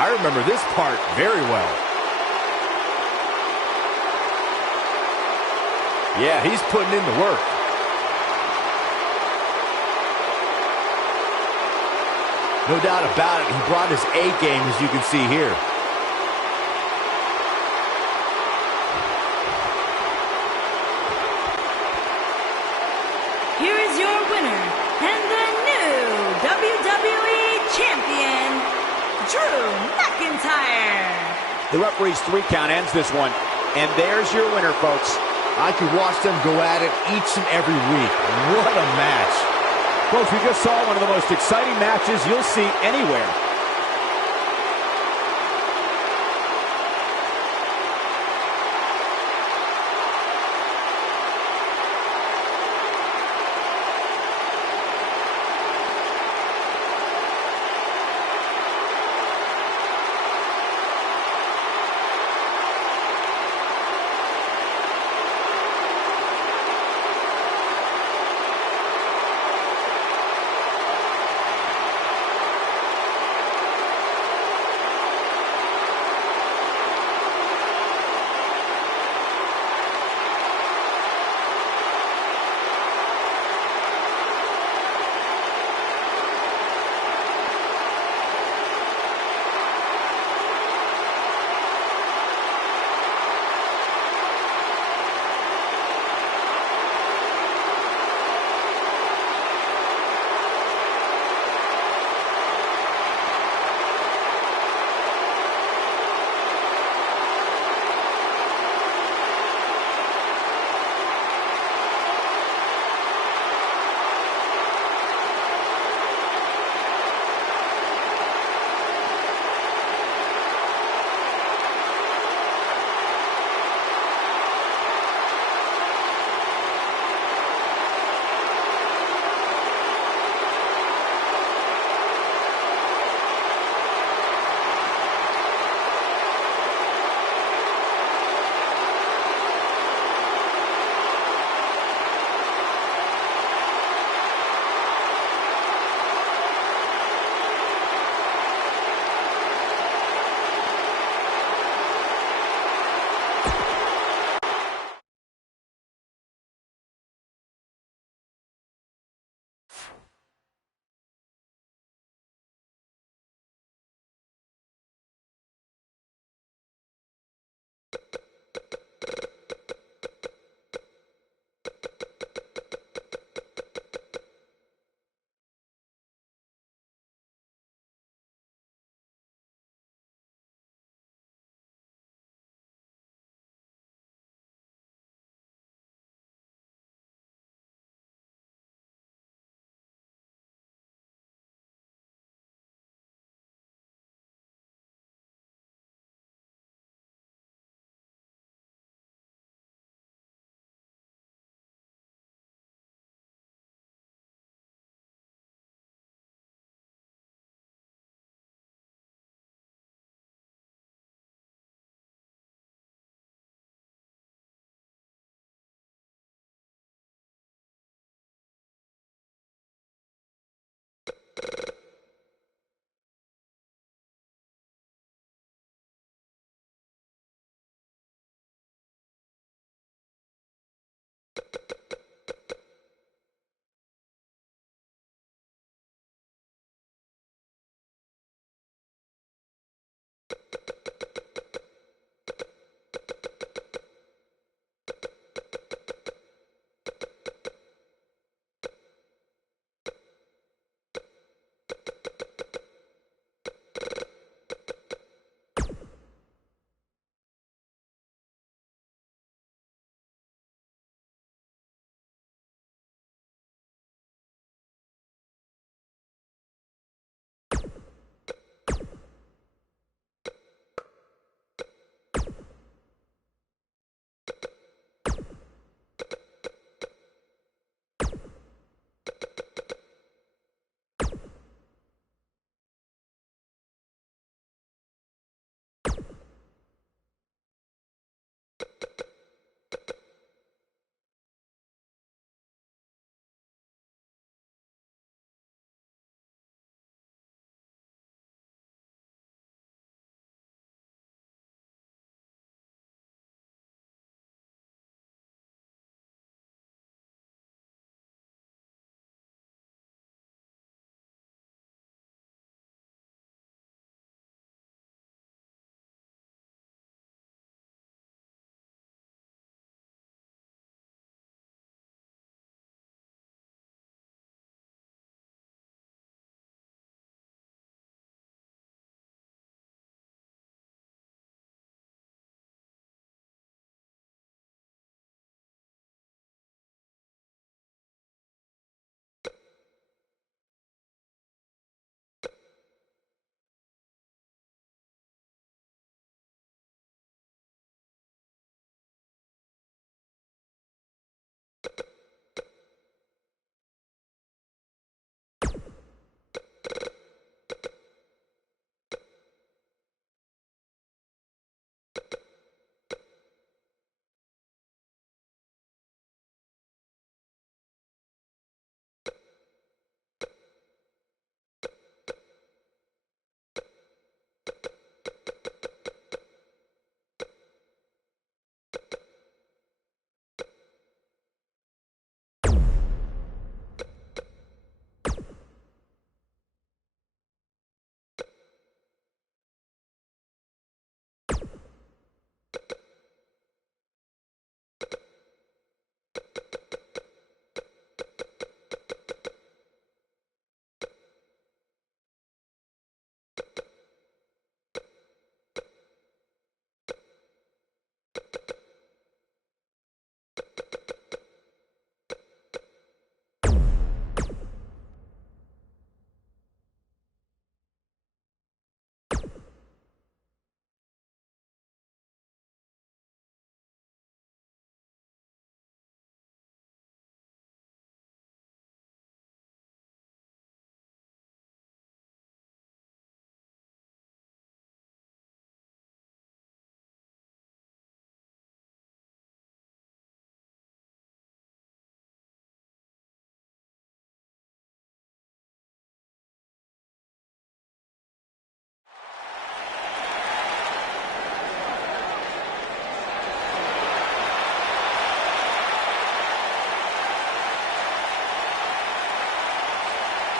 I remember this part very well. Yeah, he's putting in the work. No doubt about it, he brought his A game, as you can see here. Here is your winner, and the new WWE Champion, Drew McIntyre. The referee's 3 count ends this one. And there's your winner, folks. I could watch them go at it each and every week. What a match. Folks, we just saw one of the most exciting matches you'll see anywhere.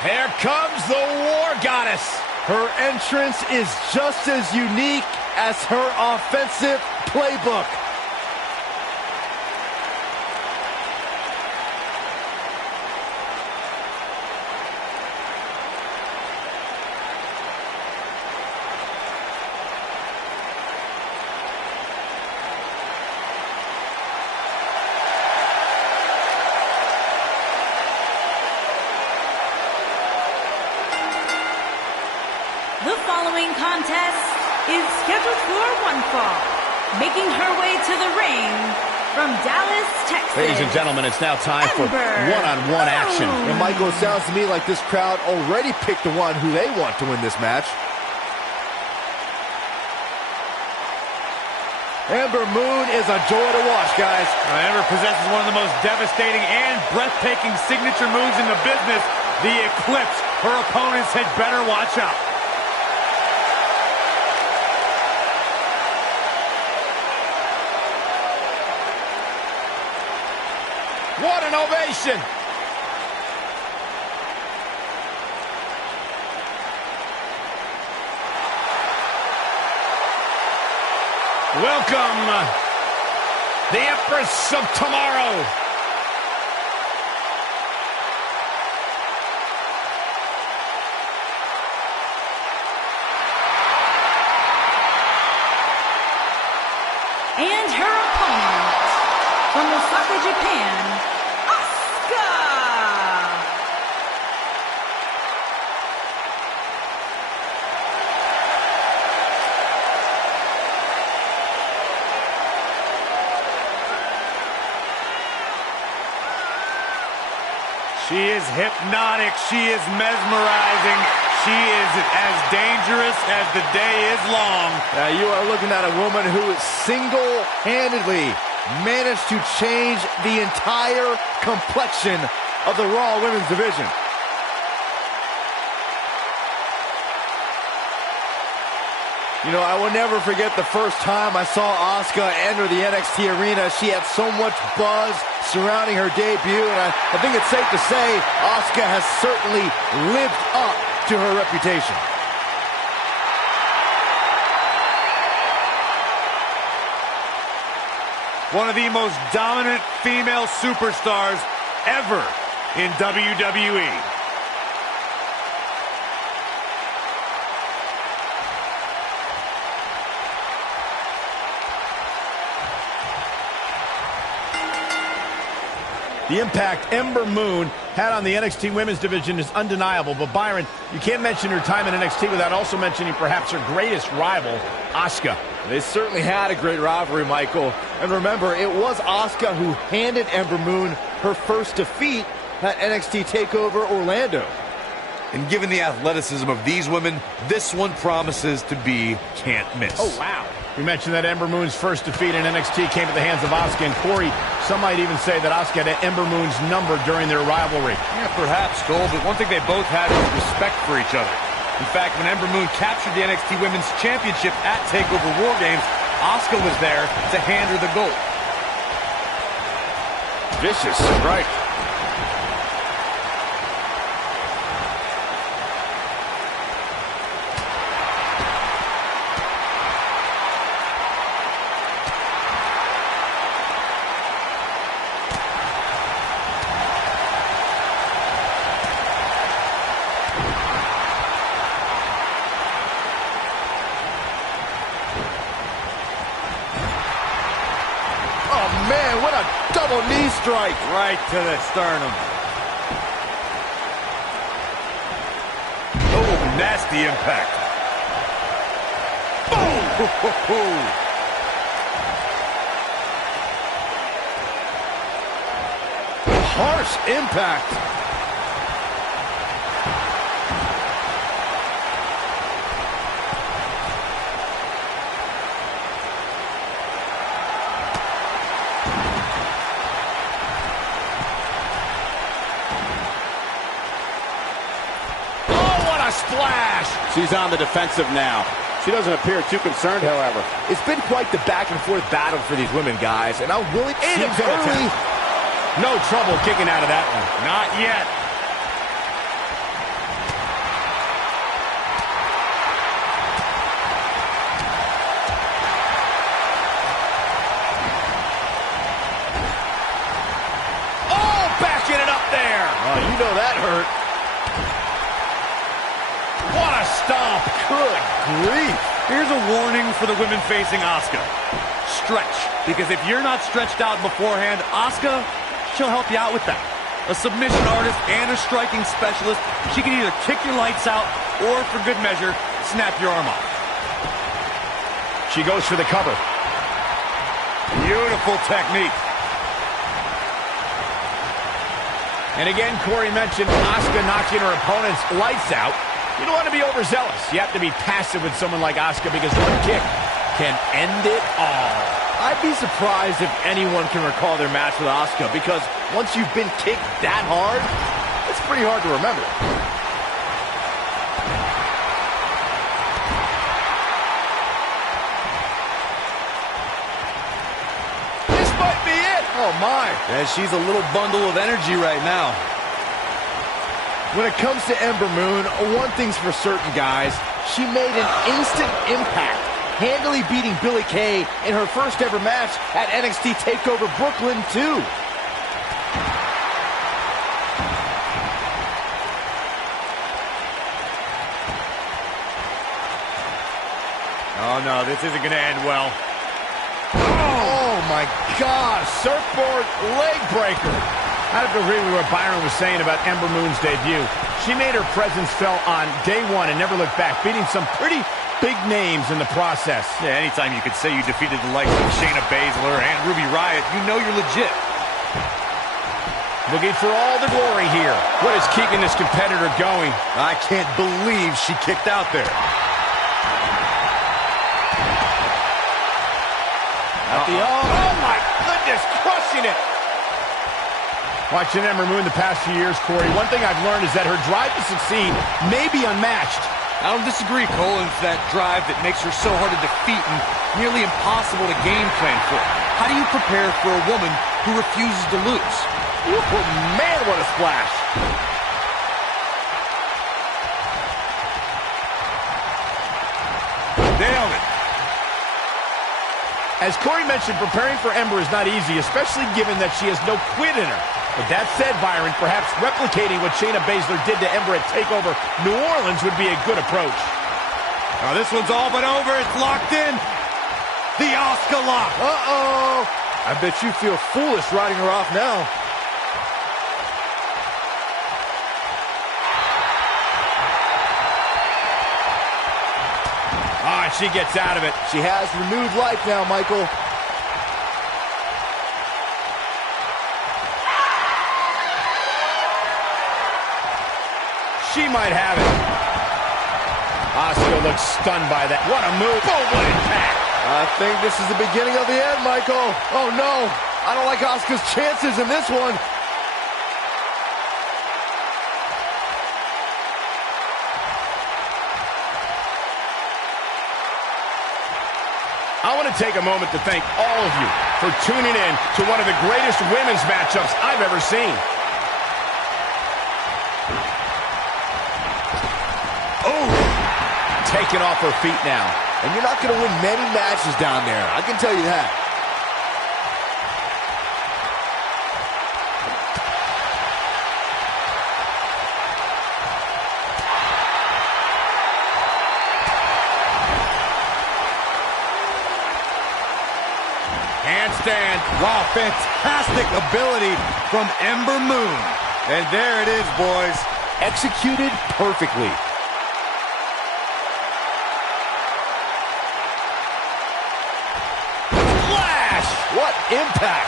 Here comes the War Goddess. Her entrance is just as unique as her offensive playbook. The following contest is scheduled for one fall. Making her way to the ring from Dallas, Texas. Ladies and gentlemen, it's now time for one-on-one action. And Michael, it sounds to me like this crowd already picked the one who they want to win this match. Ember Moon is a joy to watch, guys. Ember possesses one of the most devastating and breathtaking signature moves in the business, the Eclipse. Her opponents had better watch out. What an ovation! Welcome, the Empress of Tomorrow. And her opponent from Osaka, Japan, Asuka. She is hypnotic. She is mesmerizing. She is as dangerous as the day is long. Now you are looking at a woman who single-handedly managed to change the entire complexion of the Raw Women's division. You know, I will never forget the first time I saw Asuka enter the NXT arena. She had so much buzz surrounding her debut, and I think it's safe to say Asuka has certainly lived up to her reputation. One of the most dominant female superstars ever in WWE. The impact Ember Moon had on the NXT Women's division is undeniable, but Byron, you can't mention her time in NXT without also mentioning perhaps her greatest rival, Asuka. They certainly had a great rivalry, Michael. And remember, it was Asuka who handed Ember Moon her first defeat at NXT TakeOver Orlando. And given the athleticism of these women, this one promises to be can't miss. Oh, wow. We mentioned that Ember Moon's first defeat in NXT came at the hands of Asuka, and Corey, some might even say that Asuka had Ember Moon's number during their rivalry. Yeah, perhaps, Cole, but one thing they both had was respect for each other. In fact, when Ember Moon captured the NXT Women's Championship at TakeOver War Games, Asuka was there to hand her the gold. Vicious, right. Man, what a double knee strike. Right to the sternum. Oh, nasty impact. Boom! Harsh impact. Splash! She's on the defensive now. She doesn't appear too concerned, however. It's been quite the back-and-forth battle for these women, guys, and I'm willing to see No trouble kicking out of that one. Not yet. know that hurt. What a stomp. Good grief. Here's a warning for the women facing Asuka. Stretch, because if you're not stretched out beforehand, Asuka, she'll help you out with that. A submission artist and a striking specialist, she can either kick your lights out or, for good measure, snap your arm off. She goes for the cover. Beautiful technique. And again, Corey mentioned Asuka knocking her opponent's lights out. You don't want to be overzealous. You have to be passive with someone like Asuka because one kick can end it all. I'd be surprised if anyone can recall their match with Asuka, because once you've been kicked that hard, it's pretty hard to remember. This might be it. Oh, my. And she's a little bundle of energy right now. When it comes to Ember Moon, one thing's for certain, guys. She made an instant impact, handily beating Billie Kay in her first ever match at NXT TakeOver Brooklyn 2. Oh, no, this isn't going to end well. Oh, my gosh. Surfboard leg breaker. I have to agree with what Byron was saying about Ember Moon's debut. She made her presence felt on day one and never looked back, beating some pretty big names in the process. Yeah, anytime you could say you defeated the likes of Shayna Baszler and Ruby Riott, you know you're legit. Looking for all the glory here. What is keeping this competitor going? I can't believe she kicked out there. Oh my goodness, crushing it. Watching Ember Moon the past few years, Corey, one thing I've learned is that her drive to succeed may be unmatched. I don't disagree, Cole. It's that drive that makes her so hard to defeat and nearly impossible to game plan for. How do you prepare for a woman who refuses to lose? Oh, man, what a splash. Nailed it. As Corey mentioned, preparing for Ember is not easy, especially given that she has no quit in her. But that said, Byron, perhaps replicating what Shayna Baszler did to Ember at TakeOver New Orleans would be a good approach. Now this one's all but over. It's locked in. The Asuka lock. Uh-oh. I bet you feel foolish riding her off now. Ah, she gets out of it. She has renewed life now, Michael. She might have it. Asuka looks stunned by that. What a move. Boom, what impact. I think this is the beginning of the end, Michael. Oh, no. I don't like Asuka's chances in this one. I want to take a moment to thank all of you for tuning in to one of the greatest women's matchups I've ever seen. Taken off her feet now. And you're not going to win many matches down there. I can tell you that. Handstand. Wow, fantastic ability from Ember Moon. And there it is, boys. Executed perfectly. What impact!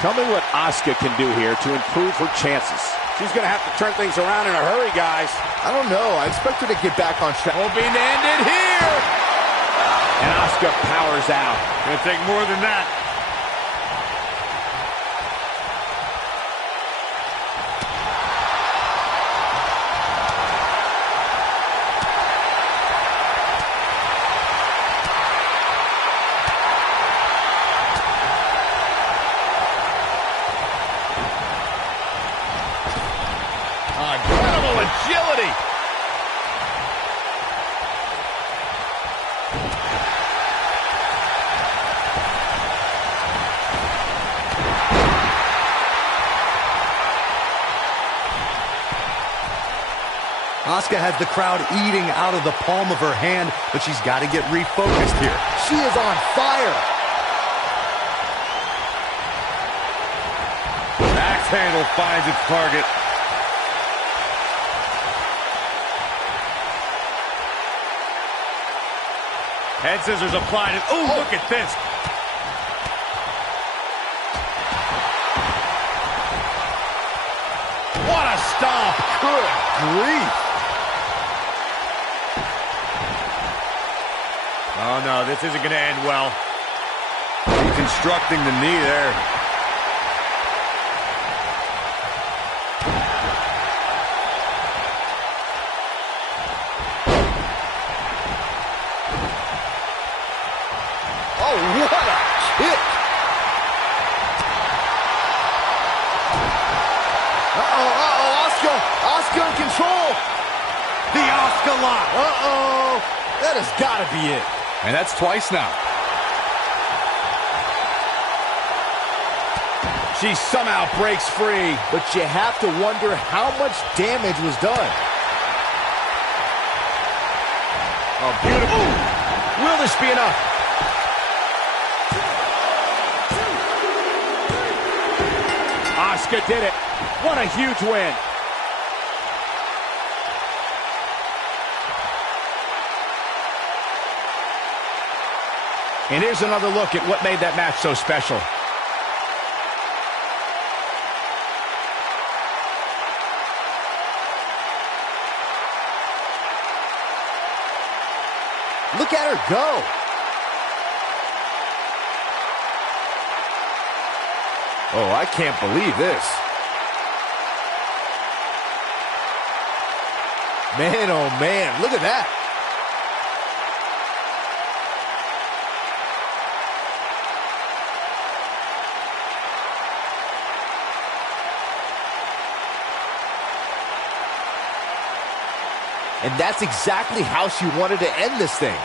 Tell me what Asuka can do here to improve her chances. She's going to have to turn things around in a hurry, guys. I don't know. I expect her to get back on track. Hoping to end it here. And Asuka powers out. Gonna take more than that. Incredible agility. Asuka has the crowd eating out of the palm of her hand, but she's got to get refocused here. She is on fire. Axe handle finds its target. Head scissors applied. And, ooh, look at this. What a stomp. Good grief. Oh, no, this isn't going to end well. Reconstructing the knee there. Oh, what a kick. Asuka in control. The Asuka lock. That has got to be it. And that's twice now. She somehow breaks free. But you have to wonder how much damage was done. Oh, beautiful. Will this be enough? Asuka did it. What a huge win. And here's another look at what made that match so special. Look at her go. Oh, I can't believe this. Man, oh man, look at that. And that's exactly how she wanted to end this thing.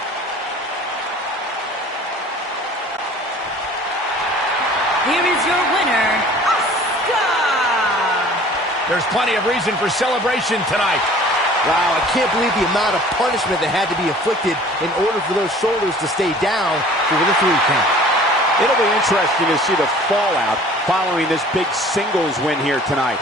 Here is your winner, Asuka! There's plenty of reason for celebration tonight. Wow, I can't believe the amount of punishment that had to be inflicted in order for those shoulders to stay down for the 3 count. It'll be interesting to see the fallout following this big singles win here tonight.